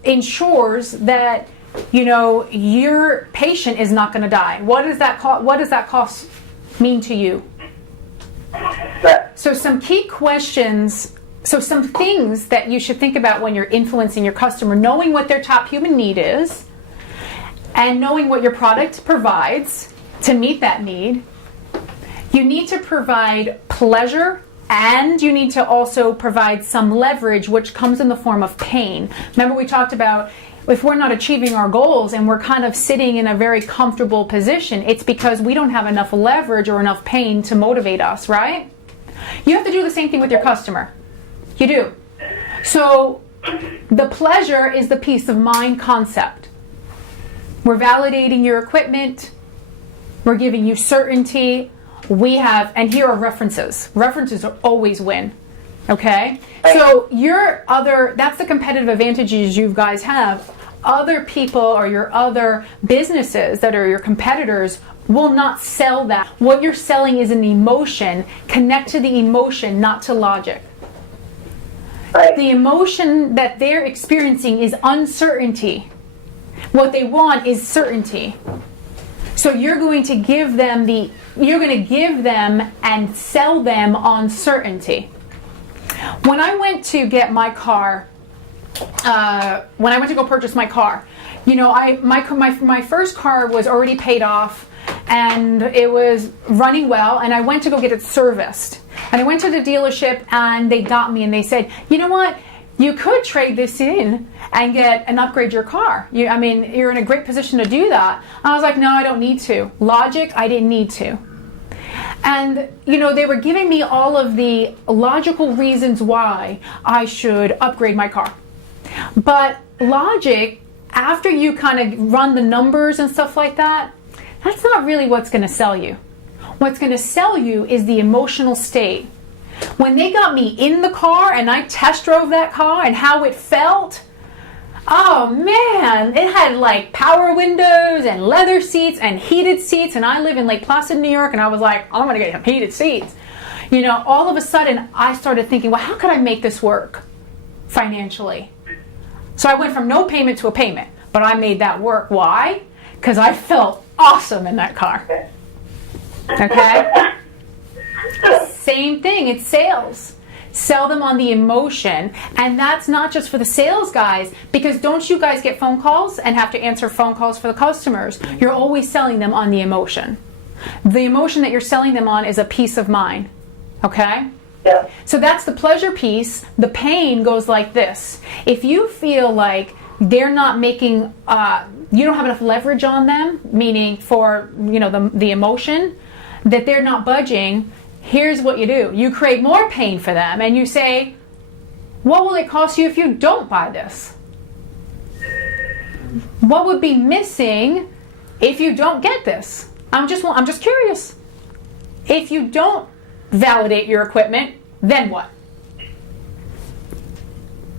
ensures that your patient is not going to die. What does that cost mean to you? So some key questions. So some things that you should think about when you're influencing your customer, knowing what their top human need is, and knowing what your product provides to meet that need. You need to provide pleasure And you need to also provide some leverage, which comes in the form of pain. Remember, we talked about if we're not achieving our goals and we're kind of sitting in a very comfortable position, it's because we don't have enough leverage or enough pain to motivate us, right? You have to do the same thing with your customer. You do. So the pleasure is the peace of mind concept. We're validating your equipment. We're giving you certainty. We have, and here are references. References are always win. Okay? So that's the competitive advantages you guys have. Other people or your other businesses that are your competitors will not sell that. What you're selling is an emotion. Connect to the emotion, not to logic. Right. The emotion that they're experiencing is uncertainty. What they want is certainty. So you're going to give them and sell them on certainty. When I went to get my car, when I went to go purchase my car, my first car was already paid off and it was running well, and I went to go get it serviced. And I went to the dealership and they got me and they said, you know what? You could trade this in and upgrade your car. You're in a great position to do that. I was like, no, I don't need to. Logic, I didn't need to. And, they were giving me all of the logical reasons why I should upgrade my car. But logic, after you kind of run the numbers and stuff like that, that's not really what's going to sell you. What's going to sell you is the emotional state. When they got me in the car and I test drove that car and how it felt, oh man, it had like power windows and leather seats and heated seats, and I live in Lake Placid, New York, and I was like, I'm gonna get some heated seats. All of a sudden I started thinking, well, how could I make this work financially? So I went from no payment to a payment, but I made that work. Why? Because I felt awesome in that car. Okay? Same thing, it's sales. Sell them on the emotion. And that's not just for the sales guys, because don't you guys get phone calls and have to answer phone calls for the customers? You're always selling them on the emotion. The emotion that you're selling them on is a peace of mind. Okay? Yeah. So that's the pleasure piece. The pain goes like this. If you feel like they're not making, you don't have enough leverage on them, meaning for, the emotion, that they're not budging, here's what you do. You create more pain for them and you say, what will it cost you if you don't buy this? What would be missing if you don't get this? I'm just curious. If you don't validate your equipment, then what?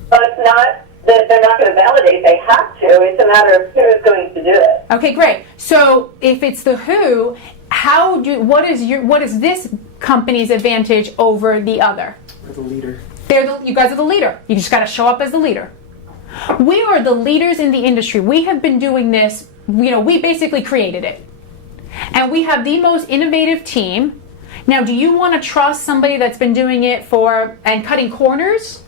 But it's not that they're not going to validate, they have to. It's a matter of who's going to do it. Okay, great. So if it's the who, what is this company's advantage over the other? We're the leader. You guys are the leader. You just got to show up as the leader. We are the leaders in the industry. We have been doing this, we basically created it. And we have the most innovative team. Now, do you want to trust somebody that's been doing it and cutting corners?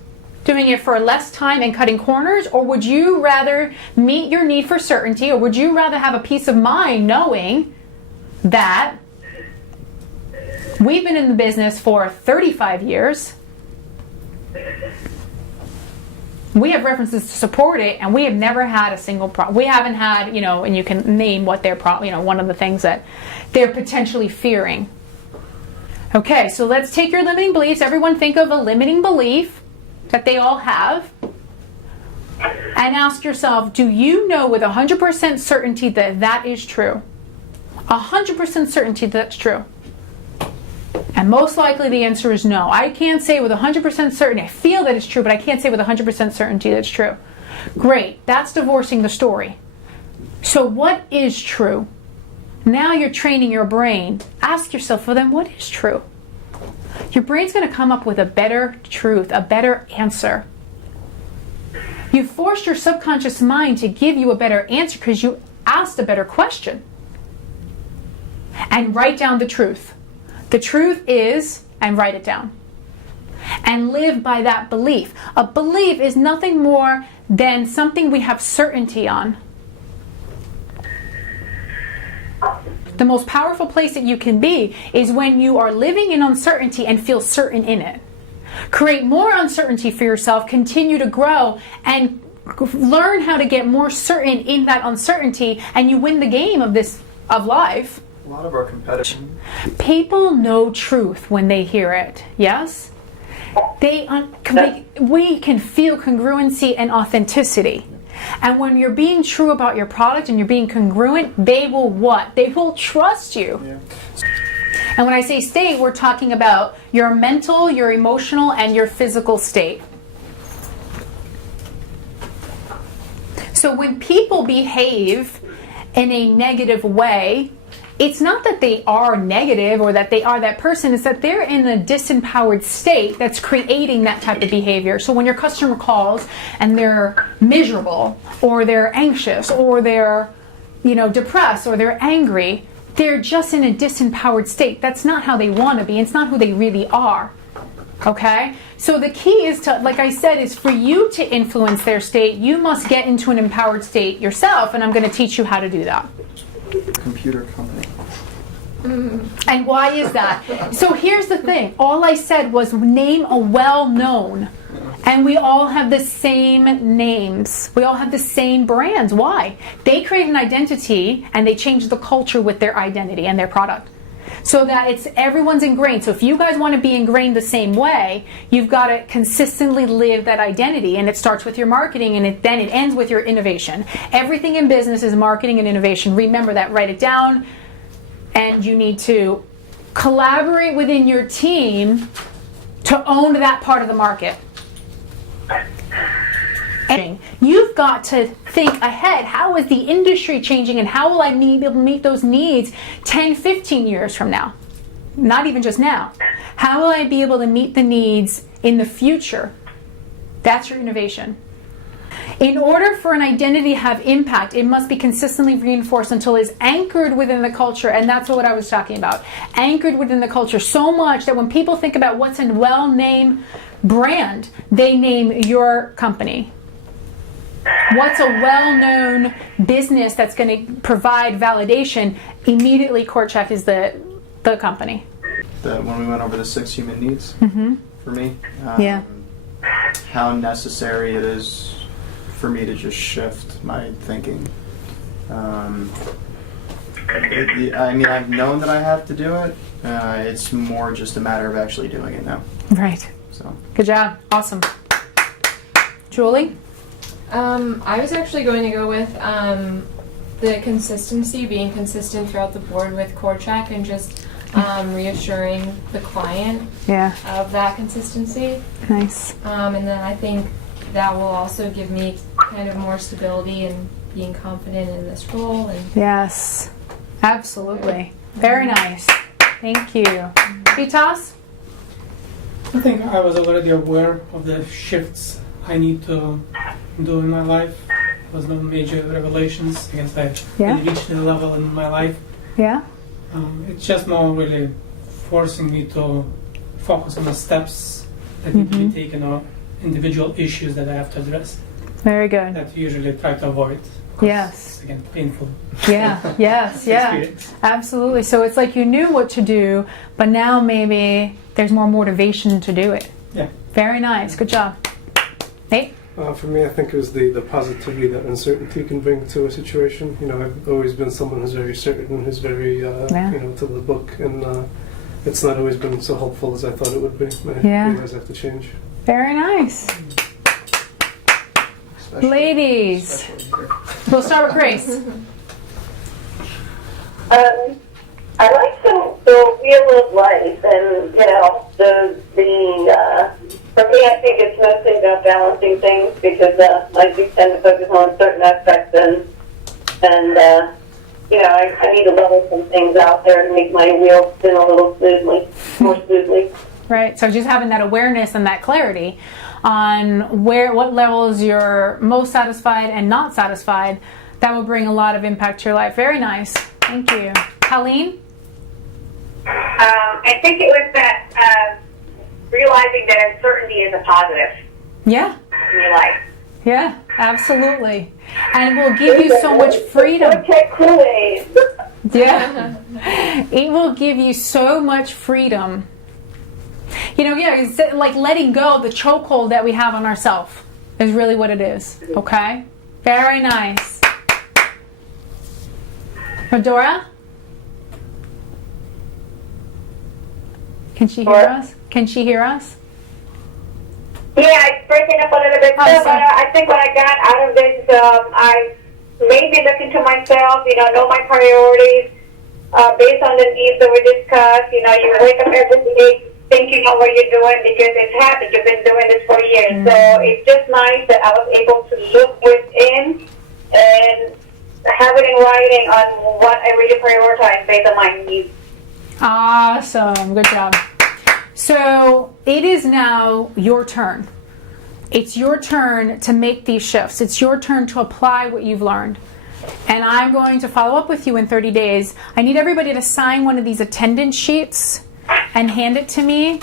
Doing it for less time and cutting corners? Or would you rather meet your need for certainty? Or would you rather have a peace of mind knowing that we've been in the business for 35 years. We have references to support it, and we have never had a single problem. We haven't had, and you can name what their one of the things that they're potentially fearing. Okay, so let's take your limiting beliefs. Everyone think of a limiting belief that they all have. And ask yourself, do you know with 100% certainty that that is true? 100% certainty that's true. And most likely the answer is no. I can't say with 100% certainty. I feel that it's true, but I can't say with 100% certainty that's true. Great. That's divorcing the story. So what is true? Now you're training your brain. Ask yourself, well then what is true? Your brain's going to come up with a better truth, a better answer. You forced your subconscious mind to give you a better answer because you asked a better question. And write down the truth. The truth is, and write it down. And live by that belief. A belief is nothing more than something we have certainty on. The most powerful place that you can be is when you are living in uncertainty and feel certain in it. Create more uncertainty for yourself, continue to grow, and learn how to get more certain in that uncertainty, and you win the game of life. A lot of our competition. People know truth when they hear it. Yes? We can feel congruency and authenticity. And when you're being true about your product and you're being congruent, they will what? They will trust you. Yeah. And when I say state, we're talking about your mental, your emotional, and your physical state. So when people behave in a negative way, it's not that they are negative or that they are that person, it's that they're in a disempowered state that's creating that type of behavior. So when your customer calls and they're miserable or they're anxious or they're, depressed or they're angry, they're just in a disempowered state. That's not how they want to be. It's not who they really are. Okay? So the key is to, like I said, is for you to influence their state, you must get into an empowered state yourself, and I'm going to teach you how to do that. Computer company. And why is that? So here's the thing. All I said was name a well-known. And we all have the same names. We all have the same brands. Why? They create an identity and they change the culture with their identity and their product. So that everyone's ingrained. So if you guys want to be ingrained the same way, you've got to consistently live that identity. And it starts with your marketing, and then it ends with your innovation. Everything in business is marketing and innovation. Remember that. Write it down. And you need to collaborate within your team to own that part of the market. And you've got to think ahead. How is the industry changing, and how will I be able to meet those needs 10, 15 years from now? Not even just now. How will I be able to meet the needs in the future? That's your innovation. In order for an identity to have impact, it must be consistently reinforced until it's anchored within the culture. And that's what I was talking about. Anchored within the culture so much that when people think about what's a well-named brand, they name your company. What's a well-known business that's going to provide validation? Immediately, CoreCheck is the company. When we went over the 6 human needs, for me, how necessary it is for me to just shift my thinking. I've known that I have to do it. It's more just a matter of actually doing it now. Right. So. Good job. Awesome. Julie? I was actually going to go with the consistency, being consistent throughout the board with CoreCheck, and just reassuring the client of that consistency. Nice. And then I think that will also give me kind of more stability and being confident in this role. And yes, absolutely. Very nice. Thank you. Vitas? I think I was already aware of the shifts I need to do in my life. There was no major revelations. I guess I've reached a level in my life. Yeah. It's just more really forcing me to focus on the steps that need to be taken, or individual issues that I have to address. Very good. That you usually try to avoid. Yes. It's, again, painful. Yeah, yes, yeah. Absolutely. So it's like you knew what to do, but now maybe there's more motivation to do it. Yeah. Very nice. Good job. Nate? For me, I think it was the positivity that uncertainty can bring to a situation. I've always been someone who's very certain, who's very, to the book, and it's not always been so helpful as I thought it would be. I realize I have to change. Very nice. Ladies, we'll start with Grace. I like the wheel of life, and for me, I think it's mostly about balancing things, because I do tend to focus on certain aspects, and I need to level some things out there to make my wheel spin a little more smoothly. Right. So just having that awareness and that clarity on what levels you're most satisfied and not satisfied, that will bring a lot of impact to your life. Very nice. Thank you. Colleen? I think it was that realizing that uncertainty is a positive in your life. Yeah, absolutely. And it will give you so much freedom. Kool-Aid. Yeah. It will give you so much freedom. You know, yeah, it's like letting go of the chokehold that we have on ourselves is really what it is. Okay? Very nice. Medora? Can she hear us? Can she hear us? Yeah, it's breaking up a little bit, too, but I think what I got out of this, I maybe look into myself, know my priorities, based on the needs that we discussed. You wake up every day thinking of what you're doing because it's habit. You've been doing this for years. So it's just nice that I was able to look within and have it in writing on what I really prioritize based on my needs. Awesome. Good job. So it is now your turn. It's your turn to make these shifts. It's your turn to apply what you've learned. And I'm going to follow up with you in 30 days. I need everybody to sign one of these attendance sheets and hand it to me